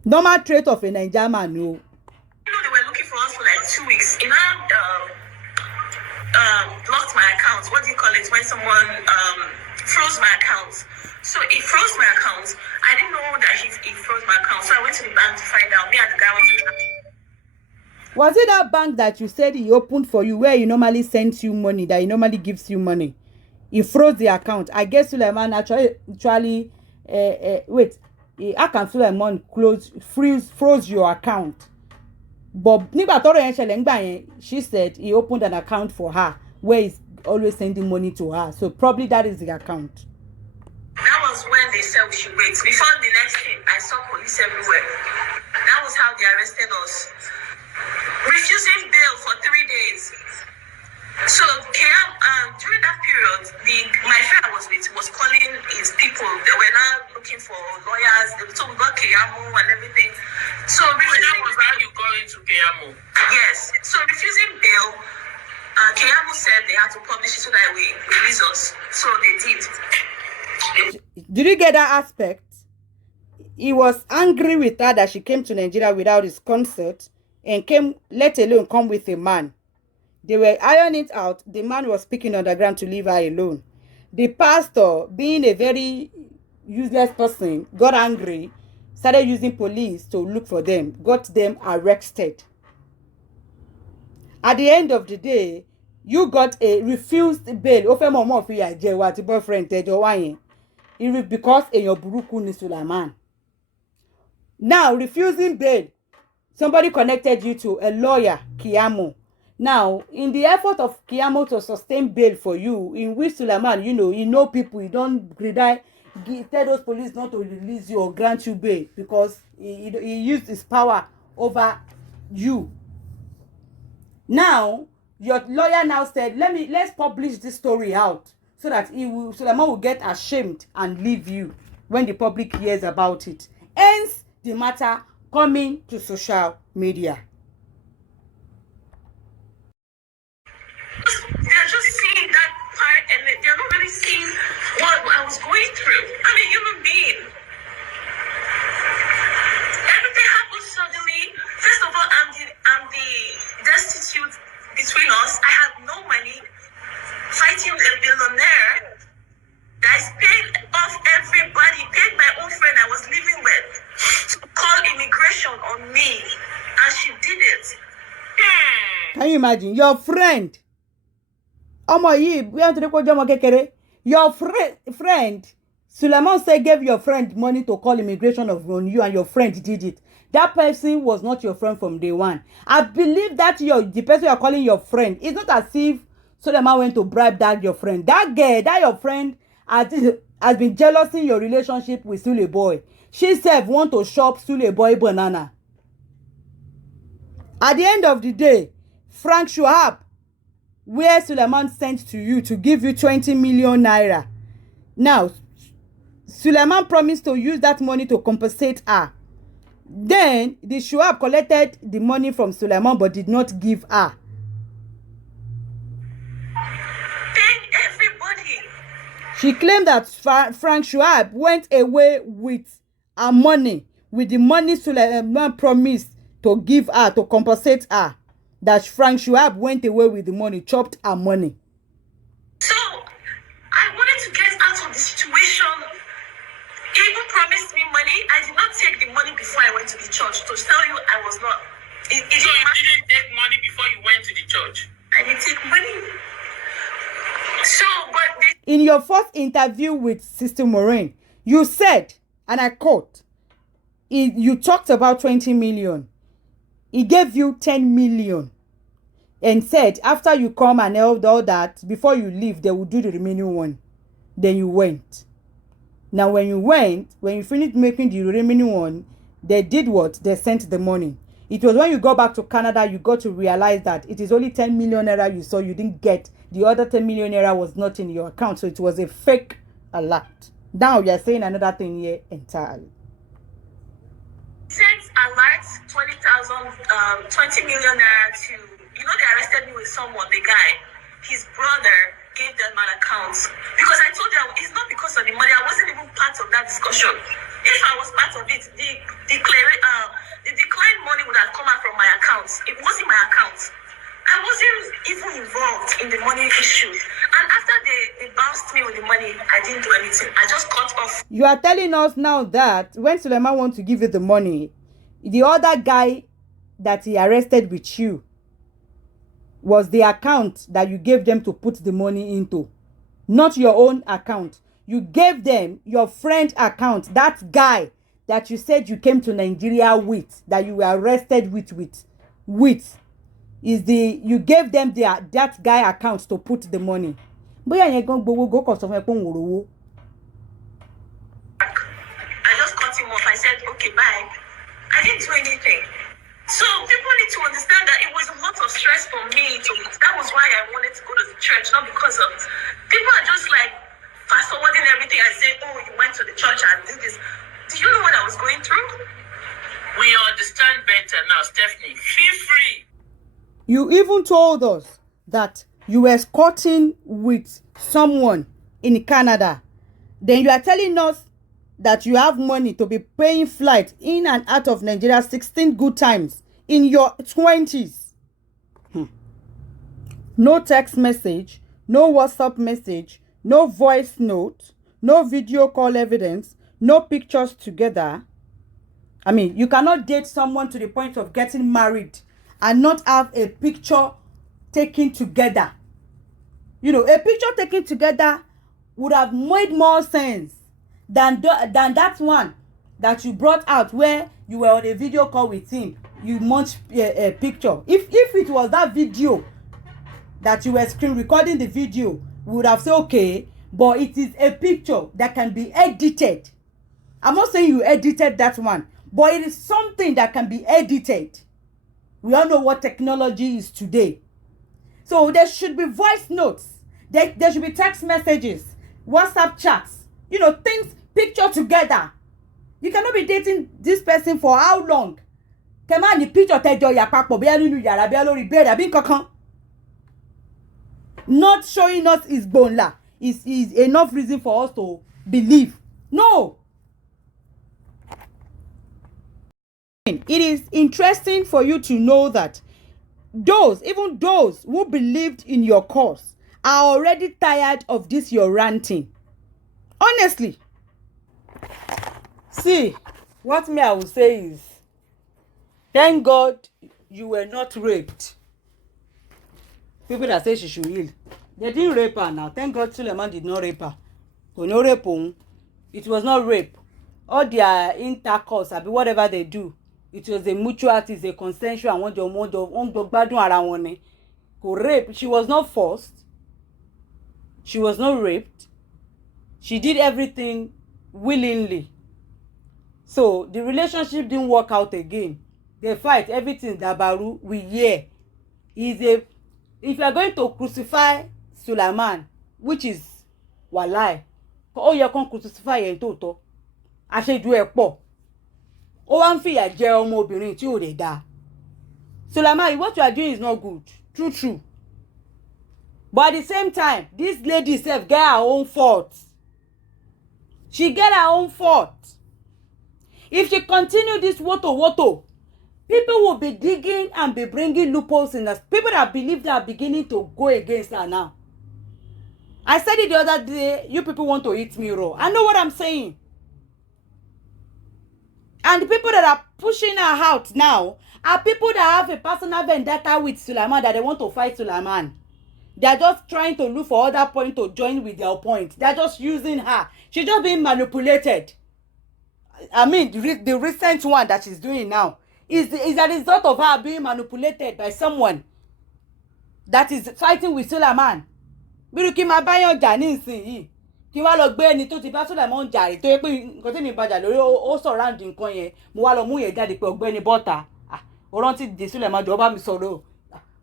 Normal trait of a Naija man, no. They were looking for us for like 2 weeks. In blocked my account. What do you call it when someone froze my account? So he froze my account. I didn't know that he froze my account. So I went to the bank to find out. Me and the guy went to the bank. Was it that bank that you said he opened for you, where he normally sends you money, that he normally gives you money? He froze the account. I guess Sulaiman actually wait. How can Sulaiman froze your account? But she said he opened an account for her where he's always sending money to her. So probably that is the account. That was when they said we should wait. Before the next thing, I saw police everywhere. That was how they arrested us. Refusing bail for 3 days. So during that period, my friend I was with was calling his people. They were now looking for lawyers. So we got Keyamo and everything. So refusing was how you got into Keyamo? Yes. So refusing bail, Keyamo said they had to publish it so that we release us. So they did. Did you get that aspect? He was angry with her that she came to Nigeria without his consent and let alone come with a man. They were ironing it out. The man was speaking underground to leave her alone. The pastor, being a very useless person, got angry, started using police to look for them, got them arrested. At the end of the day, you got a refused bail. Boyfriend, because your buruku ni Sulaiman. Now, refusing bail, somebody connected you to a lawyer, Keyamo. Now, in the effort of Keyamo to sustain bail for you, in which Sulaiman, you know people, you don't tell those police not to release you or grant you bail because he used his power over you. Now, your lawyer now said, let's publish this story out so that Sulaiman will get ashamed and leave you when the public hears about it. Hence, the matter coming to social media. They're just seeing that part and they're not really seeing what I was going through. I'm a human being. Everything happened suddenly. First of all, I'm the destitute between us. I have no money. Fighting a billionaire that is paid off everybody, paid my own friend I was living with to call immigration on me, and she did it. Can you imagine your friend? Your friend Sulaiman said gave your friend money to call immigration on you and your friend did it. That person was not your friend from day one. I believe that the person you are calling your friend, it's not as if Sulaiman went to bribe that your friend. That girl, that your friend has been jealous in your relationship with Sule Boy. She said want to shop Sule Boy banana. At the end of the day, Frank Shuab, where Sulaiman sent to you to give you 20 million naira. Now, Sulaiman promised to use that money to compensate her. Then, the Shuab collected the money from Sulaiman but did not give her. Thank everybody. She claimed that Frank Shuab went away with her money, with the money Sulaiman promised to give her to compensate her. That Frank Shuab went away with the money, chopped her money. So, I wanted to get out of the situation. He even promised me money. I did not take the money before I went to the church. To tell you, I was not. So you didn't take money before you went to the church? I didn't take money. So, but in your first interview with Sister Maureen, you said, and I quote, you talked about 20 million. He gave you 10 million and said, after you come and all that, before you leave, they will do the remaining one. Then you went. Now, when you finished making the remaining one, they did what? They sent the money. It was when you go back to Canada, you got to realize that it is only 10 million naira you saw, you didn't get. The other 10 million naira was not in your account, so it was a fake alert. Now, you are saying another thing here entirely. Sent alert 20 million naira to, they arrested me with someone, the guy, his brother gave them an account. Because I told them, it's not because of the money, I wasn't even part of that discussion. If I was part of it, the declined money would have come out from my account. It wasn't my account. I wasn't even involved in the money issue. And after they bounced me with the money, I didn't do anything. I just cut off. You are telling us now that when Sulaiman wants to give you the money, the other guy that he arrested with you was the account that you gave them to put the money into, not your own account. You gave them your friend account, that guy that you said you came to Nigeria with, that you were arrested you gave them that guy account to put the money. I just cut him off. I said, okay, bye. I didn't do anything. So people need to understand that it was a lot of stress for me. That was why I wanted to go to the church, not because of people are just like fast forwarding everything. I say, oh, you went to the church and did this. Do you know what I was going through? We understand better now, Stephanie. Feel free. You even told us that you were escorting with someone in Canada. Then you are telling us that you have money to be paying flights in and out of Nigeria 16 good times in your 20s. No text message, no WhatsApp message, no voice note, no video call evidence, no pictures together. I mean, you cannot date someone to the point of getting married and not have a picture taken together. A picture taken together would have made more sense than that one that you brought out where you were on a video call with him. You munched a picture. If it was that video that you were screen recording the video, we would have said okay, but it is a picture that can be edited. I'm not saying you edited that one, but it is something that can be edited. We all know what technology is today. So there should be voice notes. There should be text messages, WhatsApp chats, things, picture together. You cannot be dating this person for how long? Not showing us his bone is enough reason for us to believe. No. It is interesting for you to know that even those who believed in your cause are already tired of this your ranting. Honestly. See, what I will say is, thank God you were not raped. People that say she should heal, they didn't rape her now. Thank God Sulaiman did not rape her. No rape. It was not rape. All their intercourse, whatever they do, it was a mutual, it is a consensual, and one gbádùn ara wọn ni. Kò rape. She was not forced. She was not raped. She did everything willingly. So the relationship didn't work out again. They fight, everything dabaru, we hear. If you are going to crucify Sulaiman, which is walai, ó yẹ kán crucify ẹ̀ tóòtọ́. Àṣejù ẹ̀ pọ̀. Ó wá ń fìyà jẹ ọmọbìnrin tí ò lè dá. Sulaiman, what you are doing is not good. True. But at the same time, this lady self get her own fault. She get her own fault. If she continue this woto, people will be digging and be bringing loopholes in us. People that believe they are beginning to go against her now. I said it the other day, you people want to eat me raw. I know what I'm saying. And the people that are pushing her out now are people that have a personal vendetta with Sulaiman, that they want to fight Sulaiman. They are just trying to look for other point to join with their point. They are just using her. She's just being manipulated. I mean, the recent one that she's doing now is a result of her being manipulated by someone that is fighting with Sulaiman. Bírú kí máa báyàn jà ní ìsinyìí. Kí wá lọ gbé ẹni tó ti bá Sulaiman jà rí tó yẹ pé nǹkan tí mi bàjà lórí ó surround nǹkan yẹn. Mo wá lọ mú yẹn jáde pé ọ̀gbẹ́ni bọ́ta. Ó rántí di Sulaiman jọ bá mi sọ̀rọ̀.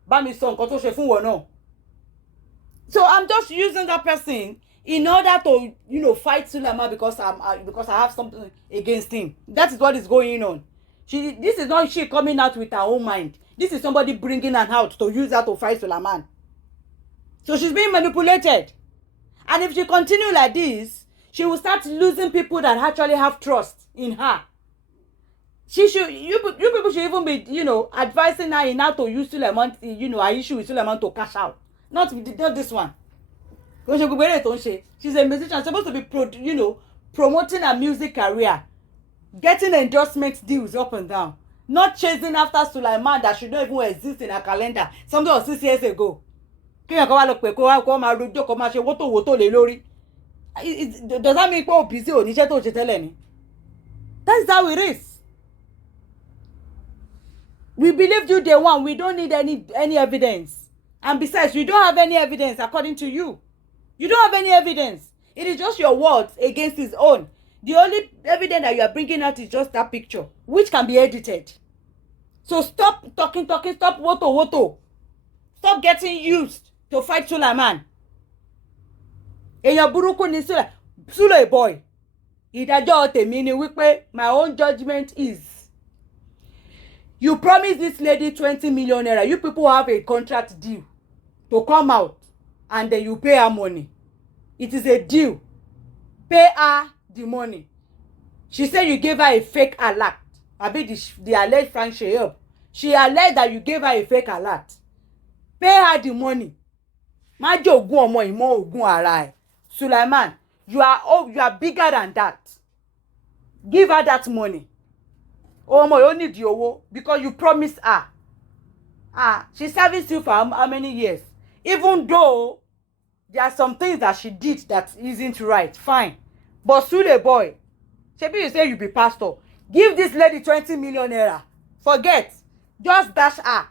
Bá mi sọ nǹkan tó ṣe fún wọn náà. So I'm just using that person in order to, fight Sulaiman because I have something against him. That is what is going on. This is not she coming out with her own mind. This is somebody bringing her out to use her to fight Sulaiman. So she's being manipulated. And if she continue like this, she will start losing people that actually have trust in her. You people should even be, advising her in how to use Sulaiman, her issue with Sulaiman to cash out. Not this one. She's a musician, supposed to be promoting her music career, getting endorsement deals up and down, not chasing after Sulaiman that should not even exist in her calendar. Something was 6 years ago. Does that mean we're busy? That's how it is. We believed you day one. We don't need any evidence. And besides, you don't have any evidence according to you. You don't have any evidence. It is just your words against his own. The only evidence that you are bringing out is just that picture, which can be edited. So stop talking, stop woto. Stop getting used to fight Sulaiman. Èèyàn burúkú ni Sule boy. Ìdájọ́ tèmi ni wípé my own judgment is, you promise this lady 20 million naira. You people have a contract deal to come out and then you pay her money. It is a deal. Pay her the money. She said you gave her a fake alert. The alleged Frank Sheyab. She alleged that you gave her a fake alert. Pay her the money. Má jogún ọmọ ìmọ̀ ògún ara ẹ̀. Sulaiman, you are bigger than that. Give her that money. Ọmọ you need your owó because you promised her. She serviced you for how many years? Even though there are some things that she did that isn't right, fine. But Sule boy, maybe you say you be pastor. Give this lady 20 million naira. Forget. Just dash her.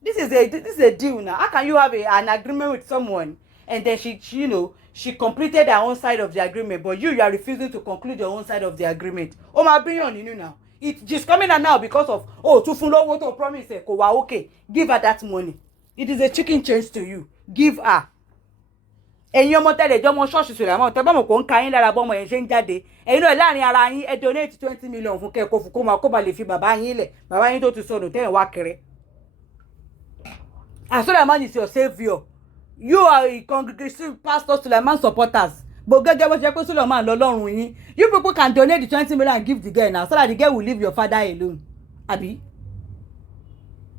This is a deal now. How can you have an agreement with someone and then she completed her own side of the agreement, but you are refusing to conclude your own side of the agreement? Oh my brilliant, now. She's coming out now because of to follow what to promise her. Okay, give her that money. It is a chicken change to you. Give her. And your mother the German church Sulaiman. Tabamo ko nka yin lára bomo yen se njade. Ẹ̀yin náà láàrin ara yín ẹ donate 20 million fún ke ko fu ko ma ko ba lè fi bàbá yín lẹ̀. Bàbá yín tó ti sọnù tẹ́ wá kéré. Sulaiman is your savior. You are a congregation pastor Sulaiman supporters. But gẹ́gẹ́ bó ṣe pé Sulaiman lọ́lọ́run yín. You people can donate the 20 million and give the girl now so that the girl will leave your father alone. Abi?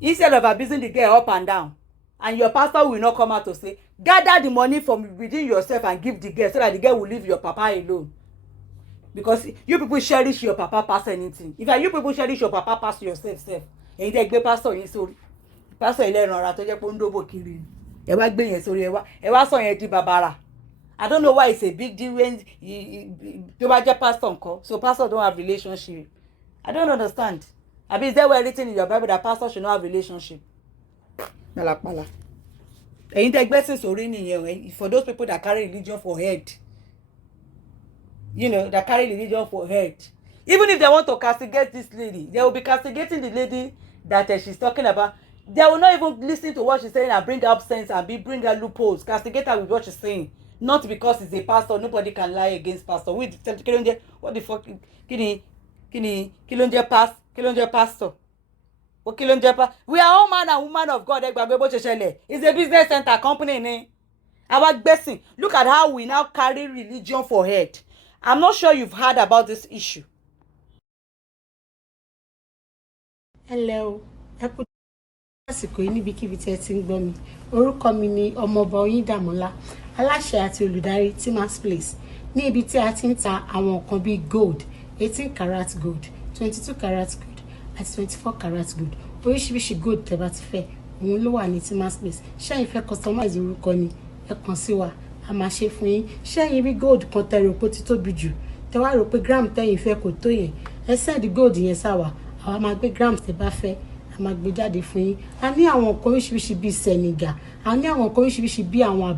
Instead of abusing the girl up and down. And your pastor will not come out to say, gather the money from within yourself and give the girl so that the girl will leave your papa alone. Because you people cherish your papa past anything. If you people cherish your papa past yourself, and you take pastor in sorry. Pastor ilé ìran ara tó jẹ́ pé ó ń dóbò kiri. Ẹ wá gbé yẹn sórí ẹ wá sọ yẹn di bàbàrà. I don't know why it's a big deal when you pastor uncle. So pastor don't have relationship. I don't understand. I mean, is there written in your Bible that pastor should not have relationship? Nalapala. For those people that carry religion for head, that carry religion for head. Even if they want to castigate this lady, they will be castigating the lady that she's talking about. They will not even listen to what she's saying and bring up sense and bring her loopholes. Castigate her with what she's saying. Not because it's a pastor. Nobody can lie against pastor. What the fuck? Kilonje pastor. We are all man and woman of God. It's a business center company. Our blessing. Look at how we now carry religion for head. I'm not sure you've heard about this issue. Hello. Àsìkò yìí níbikíbi tí ẹ ti ń gbọ́ mi. Orúkọ mi ni ọmọọba Oyindamola, aláṣẹ àti olùdarí Timas Place, ní ibi tí a ti ń ta àwọn nǹkan bíi gold, 18 karat gold, 22 karat gold àti 24 karat gold. Oríṣiríṣi gold tẹ́ bá ti fẹ́, òun ló wà ní Timas Place. Ṣé ẹ fẹ́ customize orúkọ ni? Ẹ kàn sí wa, a máa ṣe fún yín. Ṣé ẹ̀yin rí gold kan tẹ́ rò pé ó ti tóbi jù? Tẹ́ wá rò pé gram tẹ́yin fẹ́ kò tó yẹn. Ẹ send gold yẹn sáwa, àwa máa gbé grams tẹ́ bá fẹ́. Máa gbé jáde fún yín. A ní àwọn nǹkan oríṣiríṣi bíi Senegal, a ní àwọn nǹkan oríṣiríṣi bíi àwọn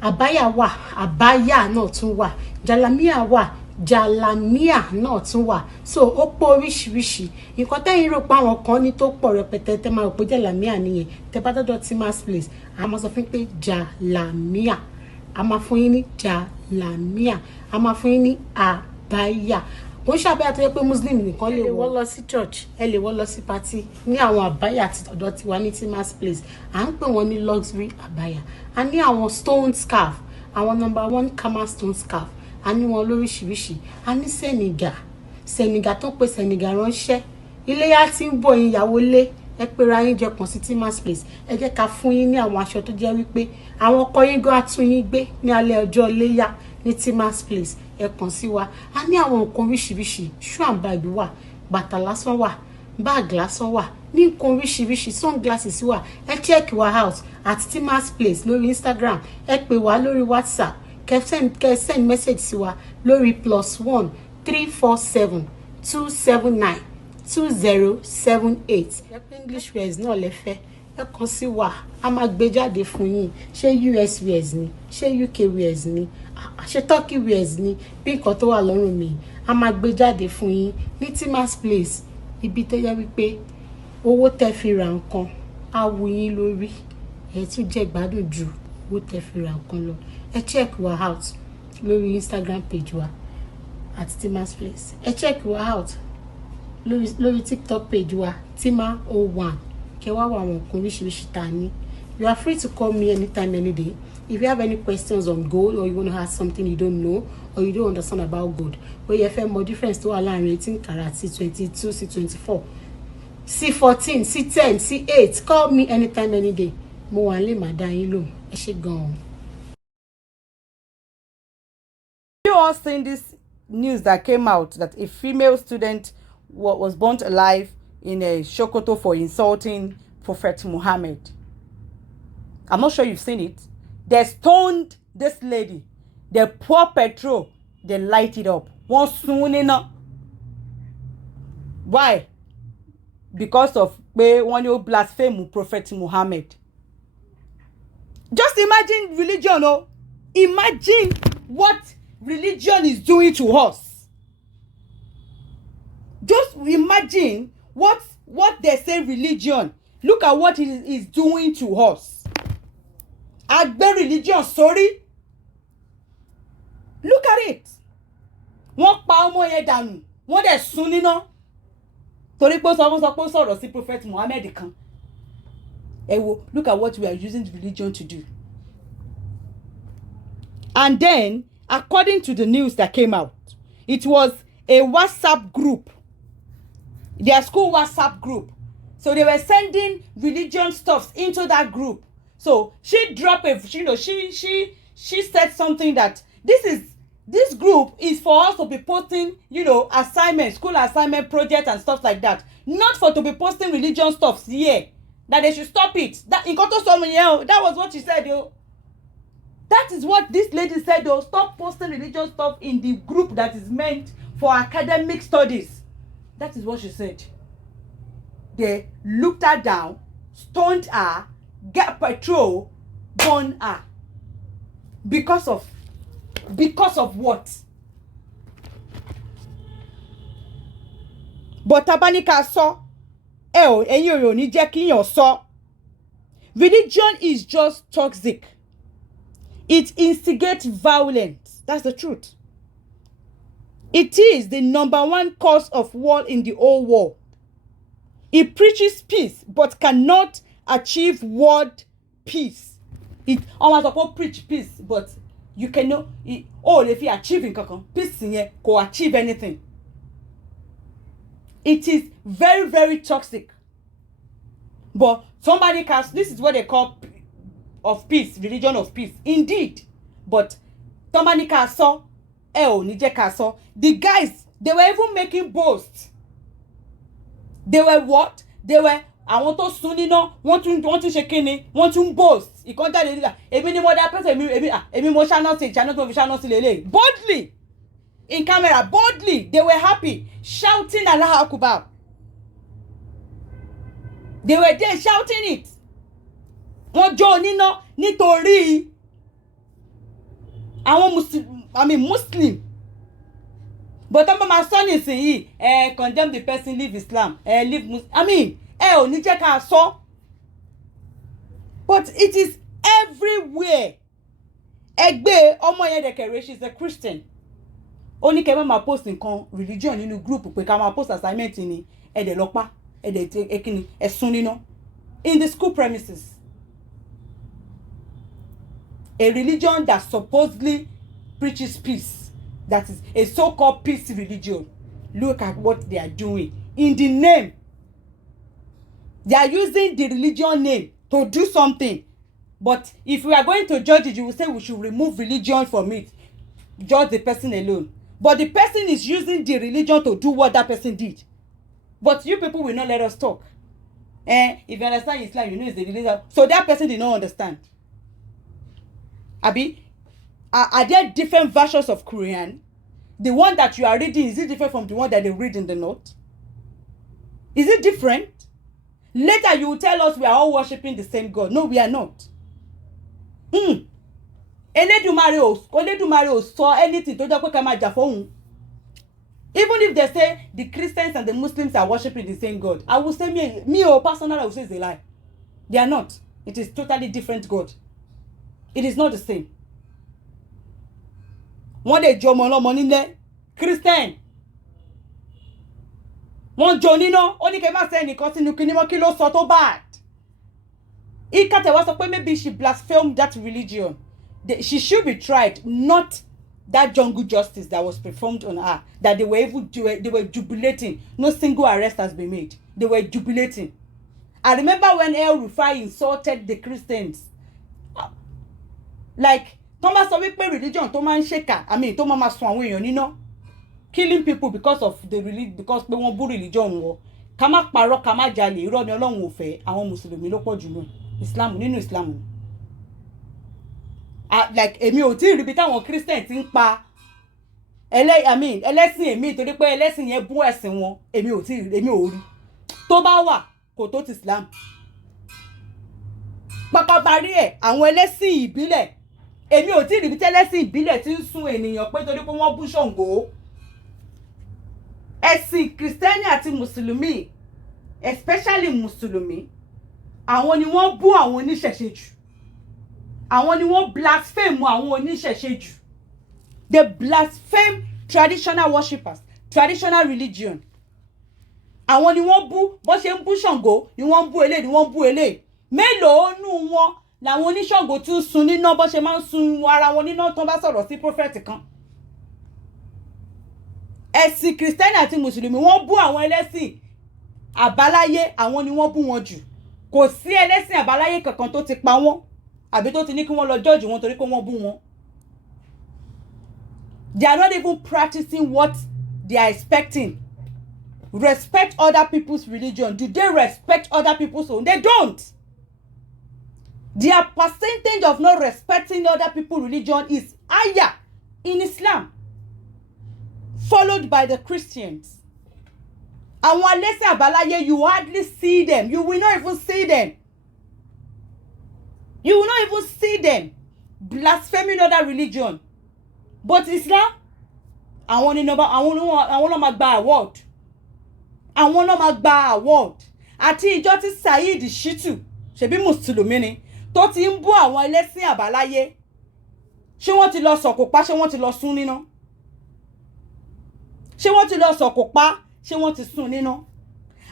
àbáyà wà, àbáyà náà tún wà, jalamia wà, jalamia náà tún wà. So ó pọ̀ oríṣiríṣi. Nǹkan tẹ́yin rò pé àwọn kan ní tó pọ̀ rẹpẹtẹ tẹ́ máa rò pé jalamia nìyẹn. Tẹ́ bá dọ́dọ̀ Timas Place, a máa sọ fún pé jalamia. A máa fún yín ní jalamia. A máa fún yín ní àbáyà. Wọ́n ṣàbẹ̀ àti pé Muslim nìkan lè wọ́ lọ sí church, ẹ lè wọ́ lọ sí party ní àwọn àbáyà àti ọ̀dọ̀ tiwa ní Timas Place. À ń pè wọ́n ní luxury àbáyà. A ní àwọn stone scarf, àwọn #1 Kama stone scarf. A ní wọn lóríṣiríṣi. A ní Senegal tó pé Senegal ránṣẹ́. Iléyá tí ń bọ̀ yín ìyàwó lé, ẹ pera yín jẹ kàn sí Timas Place. Ẹ jẹ́ ká fún yín ní àwọn aṣọ tó jẹ́ wípé àwọn ọkọ yín gan á tún yín gbé ní alẹ́ ọjọ́ Iléyá ní Timas Place. Ẹ kàn sí wa. A ní àwọn nǹkan oríṣiríṣi, shoe and bag wà, bàtà lásán wà, bag lásán wà, ní nǹkan oríṣiríṣi, sunglasses wà. Ẹ check wa out at Timas Place lórí Instagram. Ẹ pè wá lórí WhatsApp. Kẹ́ send message sí wa lórí +1 347 279 2078. English wears náà lẹ fẹ́. Ẹ kàn sí wa, a máa gbé jáde fún yín. Ṣé US wears ni? Ṣé UK wears ni? Ṣé Turkey wears ni? Bí nǹkan tó wà lọ́rùn mi, a máa gbé jáde fún yín ní Timas Place. Ibi tó yẹ wípé owó tẹ́ fi ra nǹkan á wù yín lórí. Ẹ tún jẹ́ gbádùn ju owó tẹ́ fi ra nǹkan lọ. Ẹ check wa out lórí Instagram page wa at Timas Place. Ẹ check wa out lórí TikTok page wa Tima01. Kẹ́ wá wá àwọn nǹkan oríṣiríṣi tá ní. You are free to call me anytime, any day. If you have any questions on gold, or you want to ask something you don't know, or you don't understand about gold, but you have more difference to align 18 karat, C22, C24, C14, C10, C8, call me anytime, any day. Mo wà nílé màá dá yín lóhùn. Ẹ ṣé gan-an. You all seen this news that came out that a female student was burnt alive in a Sokoto for insulting Prophet Muhammad? I'm not sure you've seen it. They stoned this lady. They pour petrol. They light it up. One soon enough. Why? Because of when you blaspheme Prophet Muhammad. Just imagine religion. Oh, imagine what religion is doing to us. Just imagine what they say religion. Look at what it is doing to us. Agbe religion, sorry. Look at it. Wọ́n pa ọmọ yẹn dànù. Wọ́n dẹ̀ sun níná. Torí pé sọ sọ̀rọ̀ sí Prophet Muhammad kan. Ẹ wo, look at what we are using religion to do. And then, according to the news that came out, it was a WhatsApp group. Their school WhatsApp group. So they were sending religion stuffs into that group. So she dropped she said something that this group is for us to be posting, assignments, school assignment projects and stuff like that. Not for to be posting religion stuffs here. That they should stop it. That was what she said, yo. That is what this lady said. They'll stop posting religious stuff in the group that is meant for academic studies. That is what she said. They looked her down, stoned her, get petrol, burn her. Because of what? But tabanika sọ, ẹ̀yin ò ní jẹ́ kíyàn sọ. Religion is just toxic. It instigates violence. That's the truth. It is the #1 cause of war in the whole world. It preaches peace but cannot achieve world peace. It almost preach peace, but you cannot. If you achieve peace, can achieve anything. It is very, very toxic. But somebody can. This is what they call of peace, religion of peace. Indeed, but somebody can saw. The guys, they were even making boasts. They were what? They were. I want to soon want to shake any, want to boast. You can't tell me even more that person. Maybe more shall not say, boldly in camera, boldly. They were happy, shouting Allah Akbar. They were there shouting it. Wọ́n jó nínú nítorí àwọn Muslim. But my son is saying, condemn the person, leave Islam, leave Muslim. Ò ní jẹ́ ká sọ. But it is everywhere. Ẹgbẹ́ ọmọ yẹn dẹ̀kẹ̀rẹ̀, she's a Christian. Ó ní kẹ́ máa post nǹkan religion nínú group pé ká máa post assignment ni ẹ̀dẹ̀ lọ́pàá ẹ̀dẹ̀ ekini ẹ̀sùn níná in the school premises. A religion that supposedly preaches peace, that is a so-called peace religion. Look at what they are doing in the name. They are using the religion name to do something. But if we are going to judge it, you will say we should remove religion from it. Judge the person alone. But the person is using the religion to do what that person did. But you people will not let us talk. If you understand Islam, you know it's the religion. So that person did not understand. Abi, are there different versions of Quran? The one that you are reading, is it different from the one that they read in the note? Is it different? Later you will tell us we are all worshiping the same God. No, we are not. Elédùmarè ò sọ anything tó jẹ́ pé ká máa jà fóhun. Even if they say the Christians and the Muslims are worshiping the same God, I will say me personally, I will say it's a lie. They are not. It is totally different God. It is not the same. Wọ́n lè jó ọmọ ọlọ́mọ nílé Christian. Wọ́n jó níná, ó ní kẹ́ má ṣe ẹnìkan sínú kíní mọ́ kí ló sọ tó bad. Ìkàtẹ̀ wá sọ pé maybe she blasphemed that religion. She should be tried, not that jungle justice that was performed on her, that they were jubilating. No single arrest has been made. They were jubilating. I remember when El Rufai insulted the Christians. Like, Thomas sọ wípé religion tó máa ń ṣèkà, tó máa sun àwọn èèyàn níná, killing people because of the religion, because pé wọ́n bú religion wọn. Ká má parọ́, ká má jalè, irọ́ ni Ọlọ́run ò fẹ́, àwọn Mùsùlùmí ló pọ̀ jù náà. Islam, nínú Islam. Like èmi ò tí rí bí táwọn Christian ti ń pa ẹlẹ́sìn èmi torí pé ẹlẹ́sìn yẹn bú ẹ̀sìn wọn, èmi ò rí. Tó bá wà kò tó ti Islam. Pàpàparí ẹ̀ àwọn ẹlẹ́sìn ìbílẹ̀, èmi ò tí rí bí tẹ́lẹ́sìn ìbílẹ̀ ti ń sun ènìyàn pé torí pé wọ́n bú Ṣàngó. Ẹ̀sìn Kristẹni àti Mùsùlùmí, especially Mùsùlùmí, àwọn ni wọ́n bú àwọn oníṣẹ̀ṣe jù. Àwọn ni wọ́n blaspheme àwọn oníṣẹ̀ṣe jù. They blaspheme traditional worshippers, traditional religion. Àwọn ni wọ́n bú, bó ṣe ń bú Ṣàngó ni wọ́n ń bú eléyìí, ni wọ́n ń bú eléyìí. Mélòó nú wọn làwọn oníṣàngó tún sun níná bó ṣe máa ń sun ara wọn níná tó bá sọ̀rọ̀ sí prophet kan. Ẹ̀sìn Kristẹni àti Mùsùlùmí wọ́n bú àwọn ẹlẹ́sìn àbáláyé, àwọn ni wọ́n bú wọn jù. Kò sí ẹlẹ́sìn àbáláyé kankan tó ti pa wọ́n àbí tó ti ní kí wọ́n lọ judge wọn torí pé wọ́n bú wọn. They are not even practicing what they are expecting. Respect other people's religion. Do they respect other people's own? They don't. Their percentage of not respecting other people's religion is higher in Islam, followed by the Christians. Àwọn ẹlẹ́sìn àbáláyé, you hardly see them. You will not even see them. You will not even see them blaspheming other religion. But Islam, àwọn ni number, àwọn ló máa gba award. Àwọn ló máa gba award. Àti ìjọ tí Saheed Shittu, ṣebí Mùsùlùmí ni, tó ti ń bú àwọn ẹlẹ́sìn àbáláyé. Ṣé wọ́n ti lọ sọ̀kò pa, ṣé wọ́n ti lọ sún níná? Ṣé wọ́n ti lọ sọ̀kò pa, ṣé wọ́n ti sún níná?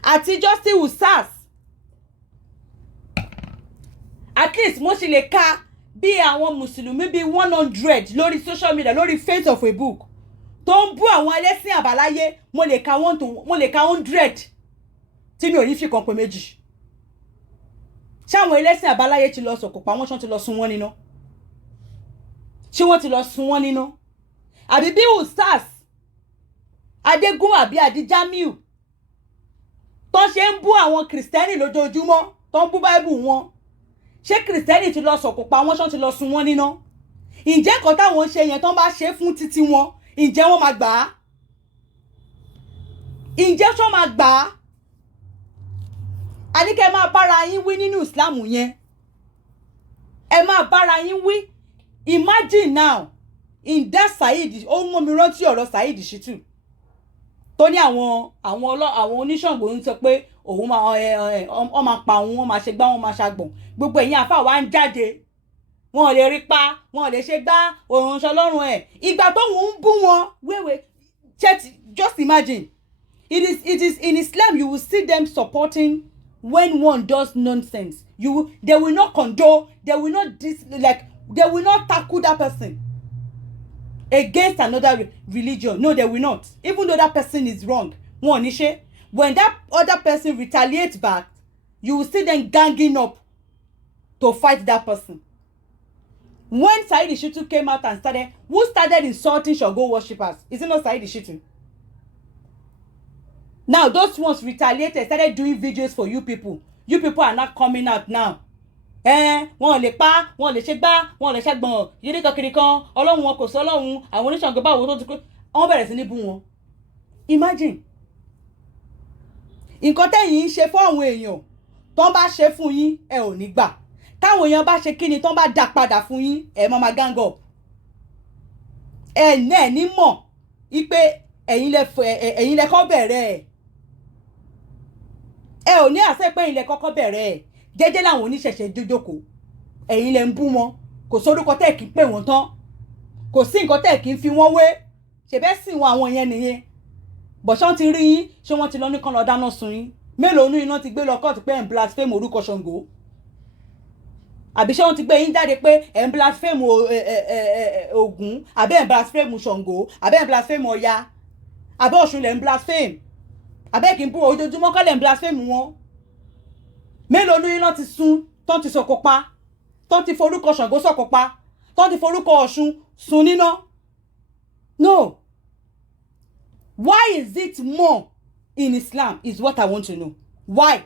Àtijọ́ sí usas. At least mo ṣì lè ka bí àwọn Mùsùlùmí bí 100 lórí social media, lórí face of a book. Tó ń bú àwọn ẹlẹ́sìn àbáláyé, mo lè ka 100 tí mi ò ní fi kan pé méjì. Ṣé àwọn ẹlẹ́sìn àbáláyé ti lọ sọ̀kò pa wọ́n, ṣé wọ́n ti lọ sún wọ́n níná? Ṣé wọ́n ti lọ sún wọ́n níná? Àbí bí usas Adégún àbí Adijamiu tó ṣe ń bú àwọn Kristẹni lójoojúmọ́, tó ń bú Bible wọn. Ṣé Kristẹni ti lọ sọ̀kò pa wọ́n, ṣé wọ́n ti lọ sún wọ́n níná? Ǹjẹ́ nǹkan táwọn ṣe yẹn tán bá ṣe fún títí wọn, ǹjẹ́ wọ́n máa gbà á? Ǹjẹ́ ṣọ́ máa gbà á? A ní kẹ́ máa bára yín wí nínú Islam yẹn. Ẹ máa bára yín wí. Imagine now, in that Saheed, ó mú mi rántí ọ̀rọ̀ Saheed Shittu. Tó ní àwọn oníṣàngó ń sọ pé òun máa pa òun, wọ́n máa ṣe gbá, wọ́n máa ṣàgbọ̀n. Gbogbo ẹ̀yin àfáà wá ń jáde. Wọn ò lè rí pa, wọn ò lè ṣe gbá, òun ṣọ lọ́rùn ẹ̀. Ìgbà tó wọ́n ń bú wọn, wait, just imagine. It is in Islam you will see them supporting when one does nonsense. They will not condone, they will not tackle that person against another religion. No, they will not. Even though that person is wrong. When that other person retaliates back, you will see them ganging up to fight that person. When Saheed Shittu came out and who started insulting Shango worshippers? Is it not Saheed Shittu? Now those ones retaliated, started doing videos for you people. You people are not coming out now. Wọ́n lè pa, wọ́n lè ṣe gbá, wọ́n lè ṣàgbọ̀n, yìí kankan kan, Ọlọ́run wọn kò sọ Ọlọ́run, àwọn oníṣàngó báwo tó ti pé wọ́n bẹ̀rẹ̀ sí ní bú wọn. Imagine. Nǹkan tẹ́yin ń ṣe fún àwọn èèyàn, tó bá ṣe fún yín, ẹ ò ní gbà. Táwọn èèyàn bá ṣe kíni, tó bá dá padà fún yín, ẹ máa gang up. Ẹ ní mọ̀ ipe ẹ̀yin lẹ kọ́ bẹ̀rẹ̀ ẹ̀. Ẹ ò ní àṣẹ pé ẹ̀yin lẹ kọ́kọ́ bẹ̀rẹ̀ ẹ̀. Jẹ́jẹ́ làwọn oníṣẹ̀ṣẹ̀ jójókòó. Ẹ̀yin lẹ ń bú wọn. Kò sórúkọ tẹ́ kí pè wọ́n tán. Kò sí nǹkan tẹ́ kí fi wọ́n wé. Ṣèbẹ́ sìn wọn àwọn yẹn nìyẹn. Bọ̀ṣán ti rí yín, ṣé wọ́n ti lọ ní kán lọ dáná sun yín? Mélòó nú iná ti gbé lọ kọ́ọ̀tù pé ẹ̀ ń blaspheme orúkọ Ṣàngó? Àbí ṣé wọ́n ti gbé yín jáde pé ẹ̀ ń blaspheme Ògún, àbí ẹ̀ ń blaspheme Ṣàngó, àbí ẹ̀ ń blaspheme Ọya, àbí Ọ̀ṣun lẹ̀ ń blaspheme, àbí ẹ̀ kì í bú ojoojúmọ́ kọ́ lẹ̀ ń blaspheme wọn? Mélòó nú iná ti sun, tán ti sọ̀kò pa, tán ti forúkọ Ṣàngó sọ̀kò pa, tán ti forúkọ Ọ̀ṣun sun níná? No. Why is it more in Islam is what I want to know. Why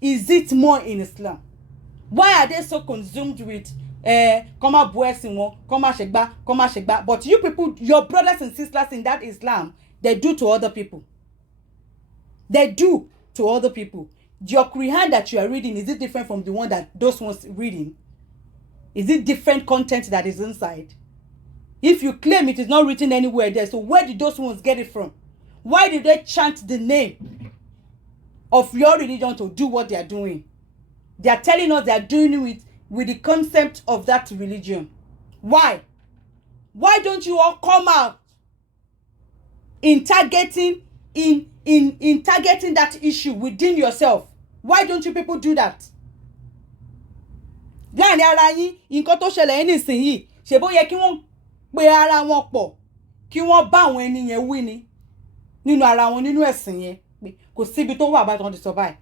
is it more in Islam? Why are they so consumed with come máa bú ẹ̀sìn wọn, come máa ṣe gbá? But you people, your brothers and sisters in that Islam, they do to other people. They do to other people. Your Quran that you are reading, is it different from the one that those ones reading? Is it different content that is inside? If you claim it is not written anywhere there, so where did those ones get it from? Why did they chant the name of your religion to do what they are doing? They are telling us they are doing it with the concept of that religion. Why? Why don't you all come out in targeting that issue within yourself? Why don't you people do that? Láàrin ara yín, nǹkan tó ṣẹlẹ̀ nísìnyí, ṣé bó yẹ kí wọ́n pe ara wọn pọ̀, kí wọ́n bá àwọn ẹni yẹn wí ni nínú ara wọn, nínú ẹ̀sìn yẹn, pé kò síbi tó wà bá tán ti sọ báyìí,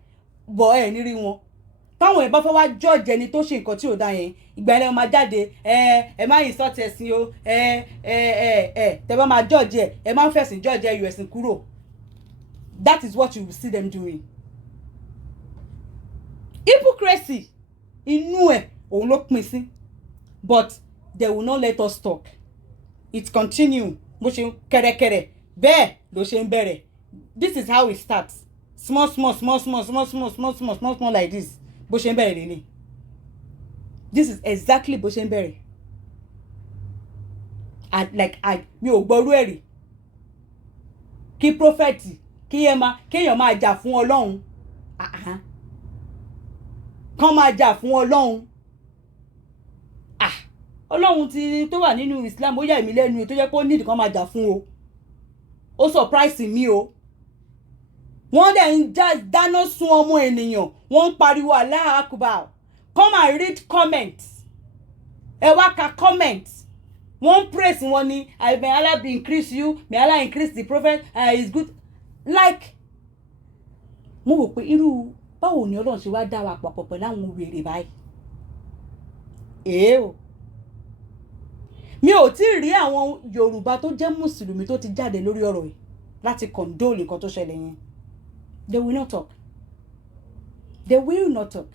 bọ̀ ẹ̀ ní rí wọn. Táwọn ẹ̀ bá fẹ́ wá judge ẹni tó ṣe nǹkan tí ò dá yẹn, ìgbà yẹn máa jáde, ẹ má insult ẹ̀sìn o, tẹ́ bá máa judge ẹ má fẹ̀sìn judge ẹ yọ ẹ̀sìn kúrò. That is what you will see them doing. Hypocrisy. inú ẹ̀ òun ló pín sí, but they will not let us talk. It continue bó ṣe kẹ̀rẹ̀kẹ̀rẹ̀ bẹ́ẹ̀ ló ṣe ń bẹ̀rẹ̀. This is how it starts, small like this bó ṣe ń bẹ̀rẹ̀ lélẹ̀. This is exactly bó ṣe ń bẹ̀rẹ̀. Mi ò gbọ́rú ẹ̀ rí kí prophet kéèyàn máa jà fún Ọlọ́run, kán máa jà fún Ọlọ́run. Ọlọ́run ti tó wà nínú Islam ó yà mí lẹ́nu tó jẹ́ pé ó nídìí kán máa jà fún o. Ó surprise mi o. Wọ́n dẹ̀ ń dáná sun ọmọ ènìyàn, wọ́n ń pariwo Allahu Akbar. Come and read comments. Ẹ wá ka comments. Wọ́n praise wọn ni, may Allah be increase you, may Allah increase the prophet, is good. Like, mo wò pé irú báwo ni Ọlọ́run ṣe wá dá wa papọ̀ pẹ̀lú àwọn wèrè báyìí. O. Mi ò tí ì rí àwọn Yorùbá tó jẹ́ Mùsùlùmí tó ti jáde lórí ọ̀rọ̀ yìí láti condole nǹkan tó ṣẹlẹ̀ yẹn. They will not talk. They will not talk.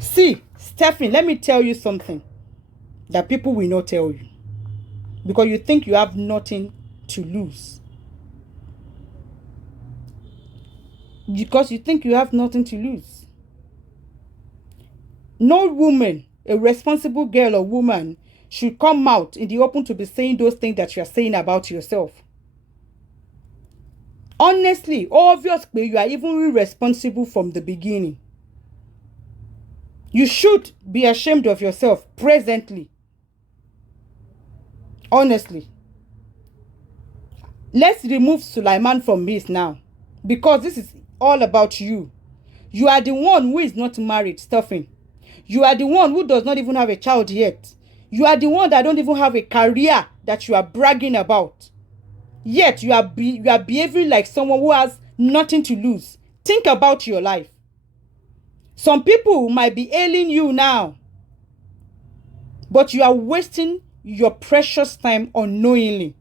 See, Stephen, let me tell you something that people will not tell you because you think you have nothing to lose. Because you think you have nothing to lose. No woman, a responsible girl or woman, should come out in the open to be saying those things that you are saying about yourself. Honestly, obvious, you are even irresponsible from the beginning. You should be ashamed of yourself presently. Honestly. Let's remove Sulaiman from this now, because this is all about you. You are the one who is not married, Stephen. You are the one who does not even have a child yet. You are the one that don't even have a career that you are bragging about. Yet you are behaving like someone who has nothing to lose. Think about your life. Some people might be ailing you now, but you are wasting your precious time unknowingly.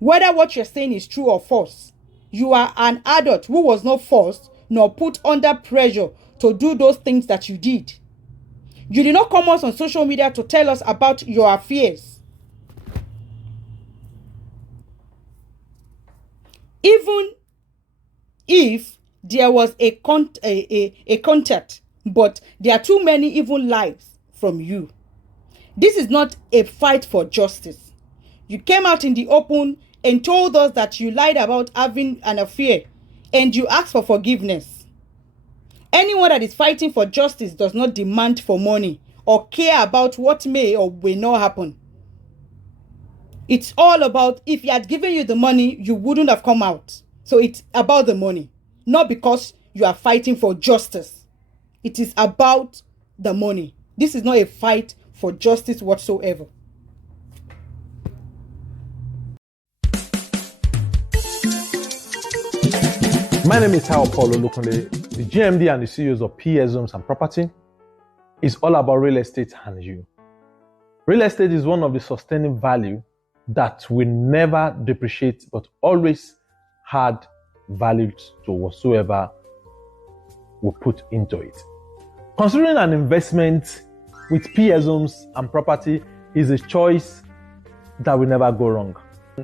Whether what you're saying is true or false, you are an adult who was not forced nor put under pressure to do those things that you did. You did not come out on social media to tell us about your affairs. Even if there was a contact, but there are too many evil lies from you. This is not a fight for justice. You came out in the open and told us that you lied about having an affair, and you asked for forgiveness. Anyone that is fighting for justice does not demand for money or care about what may or may not happen. It's all about, if he had given you the money, you wouldn't have come out. So it's about the money, not because you are fighting for justice. It is about the money. This is not a fight for justice whatsoever. My name is Paulo Olukunle, the GMD and the CEOs of PS Homes and Property. It's all about real estate and you. Real estate is one of the sustaining value that will never depreciate but always add value to whatsoever we put into it. Considering an investment with PS Homes and Property is a choice that will never go wrong.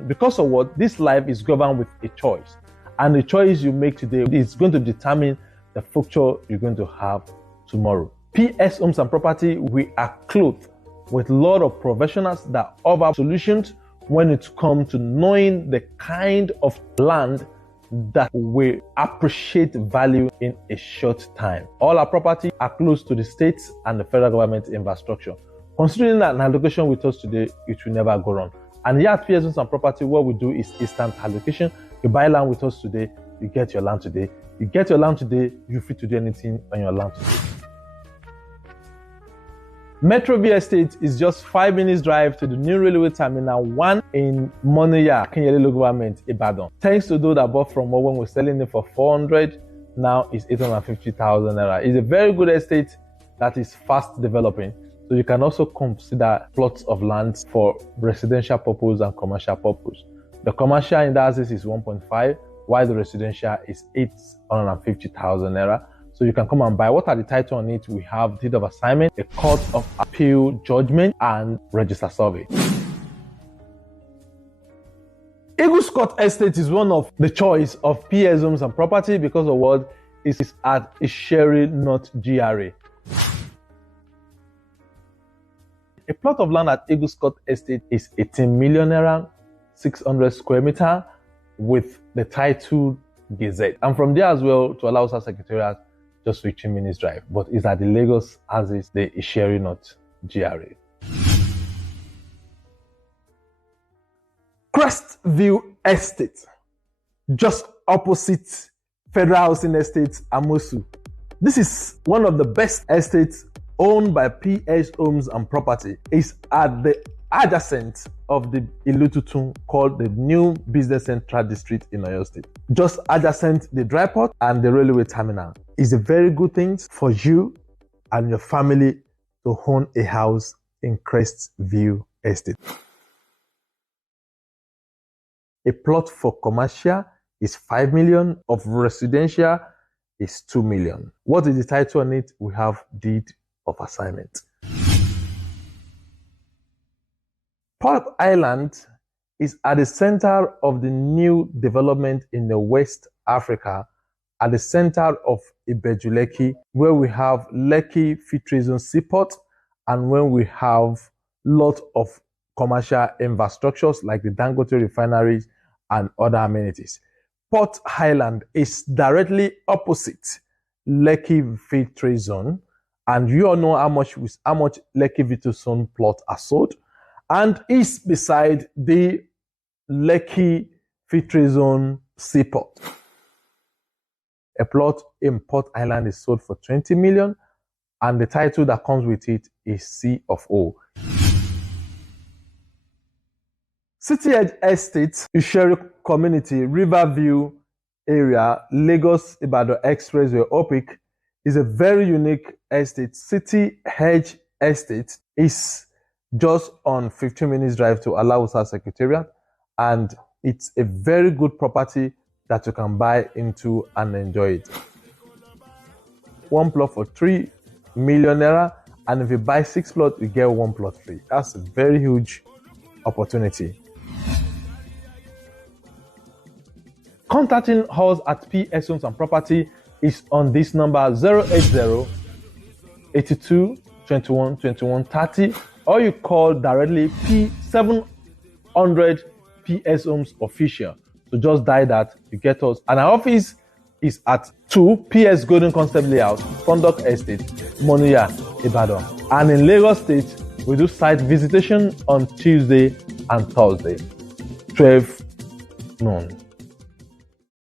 Because of what? This life is governed with a choice. And the choice you make today is going to determine the future you're going to have tomorrow. PS Homes and Property, we are clothed with a lot of professionals that offer solutions when it comes to knowing the kind of land that will appreciate value in a short time. All our property are close to the state and the federal government infrastructure. Considering that an allocation with us today, it will never go wrong. And here at PS Homes and Property, what we do is instant allocation. You buy land with us today, you get your land today. You get your land today, you're free to do anything on your land today. Metro B Estate is just 5 minutes drive to the new railway terminal 1 in Moniya, Akinyele local government, Ibadan. Thanks to those that bought from us when we're selling it for 400, now it's 850,000 naira. It's a very good estate that is fast developing. So you can also consider plots of land for residential purpose and commercial purpose. The commercial in that case is 1.5, while the residential is 850,000 naira. So you can come and buy. What are the title on it? We have deed of assignment, a court of appeal judgment, and register survey. Eagles Court Estate is one of the choice of PS Homes and Property because of what is at Isheri North GRA. A plot of land at Eagles Court Estate is 18 million naira, 600 square meter with the title Gazette. And from there as well to allow us Secretariat, just 15 minutes drive. But it's at the Lagos as is the Isheri North GRA. Crestview Estate, just opposite Federal Housing Estate, Amosu. This is one of the best estates owned by PS Homes and Property. It's at the adjacent of the Ilututun called the New Business Central District in Oyo State. Just adjacent the dry port and the railway terminal. It's a very good thing for you and your family to own a house in Crestview Estate. A plot for commercial is 5 million, of residential is 2 million. What is the title on it? We have deed of assignment. Port Island is at the center of the new development in the West Africa, at the center of Ibeju-Lekki, where we have Lekki Filtration Zone Seaport, and when we have lot of commercial infrastructures like the Dangote refineries and other amenities. Port Island is directly opposite Lekki Filtration Zone, and you all know how much Lekki Filtration Zone plot are sold, and is beside the Lekki Filtration Zone Seaport. A plot in Port Island is sold for 20 million, and the title that comes with it is C of O. City Edge Estate, Isheri Community, Riverview area, Lagos Ibadan Expressway, Opik, is a very unique estate. City Edge Estate is just on 15 minutes drive to Alausa Secretariat, and it's a very good property that you can buy into and enjoy it. One plot for 3 million naira, and if you buy 6 plots, you get 1 plot free. That's a very huge opportunity. Contacting us at PS Homes and Property is on this number 080 82 21 21 30, or you call directly P700 PS Homes Official. So just dial that, you get us. And our office is at 2 PS Golden Concept Layout, Conduct Estate, Moniya, Ibadan. And in Lagos State, we do site visitation on Tuesday and Thursday, 12 noon.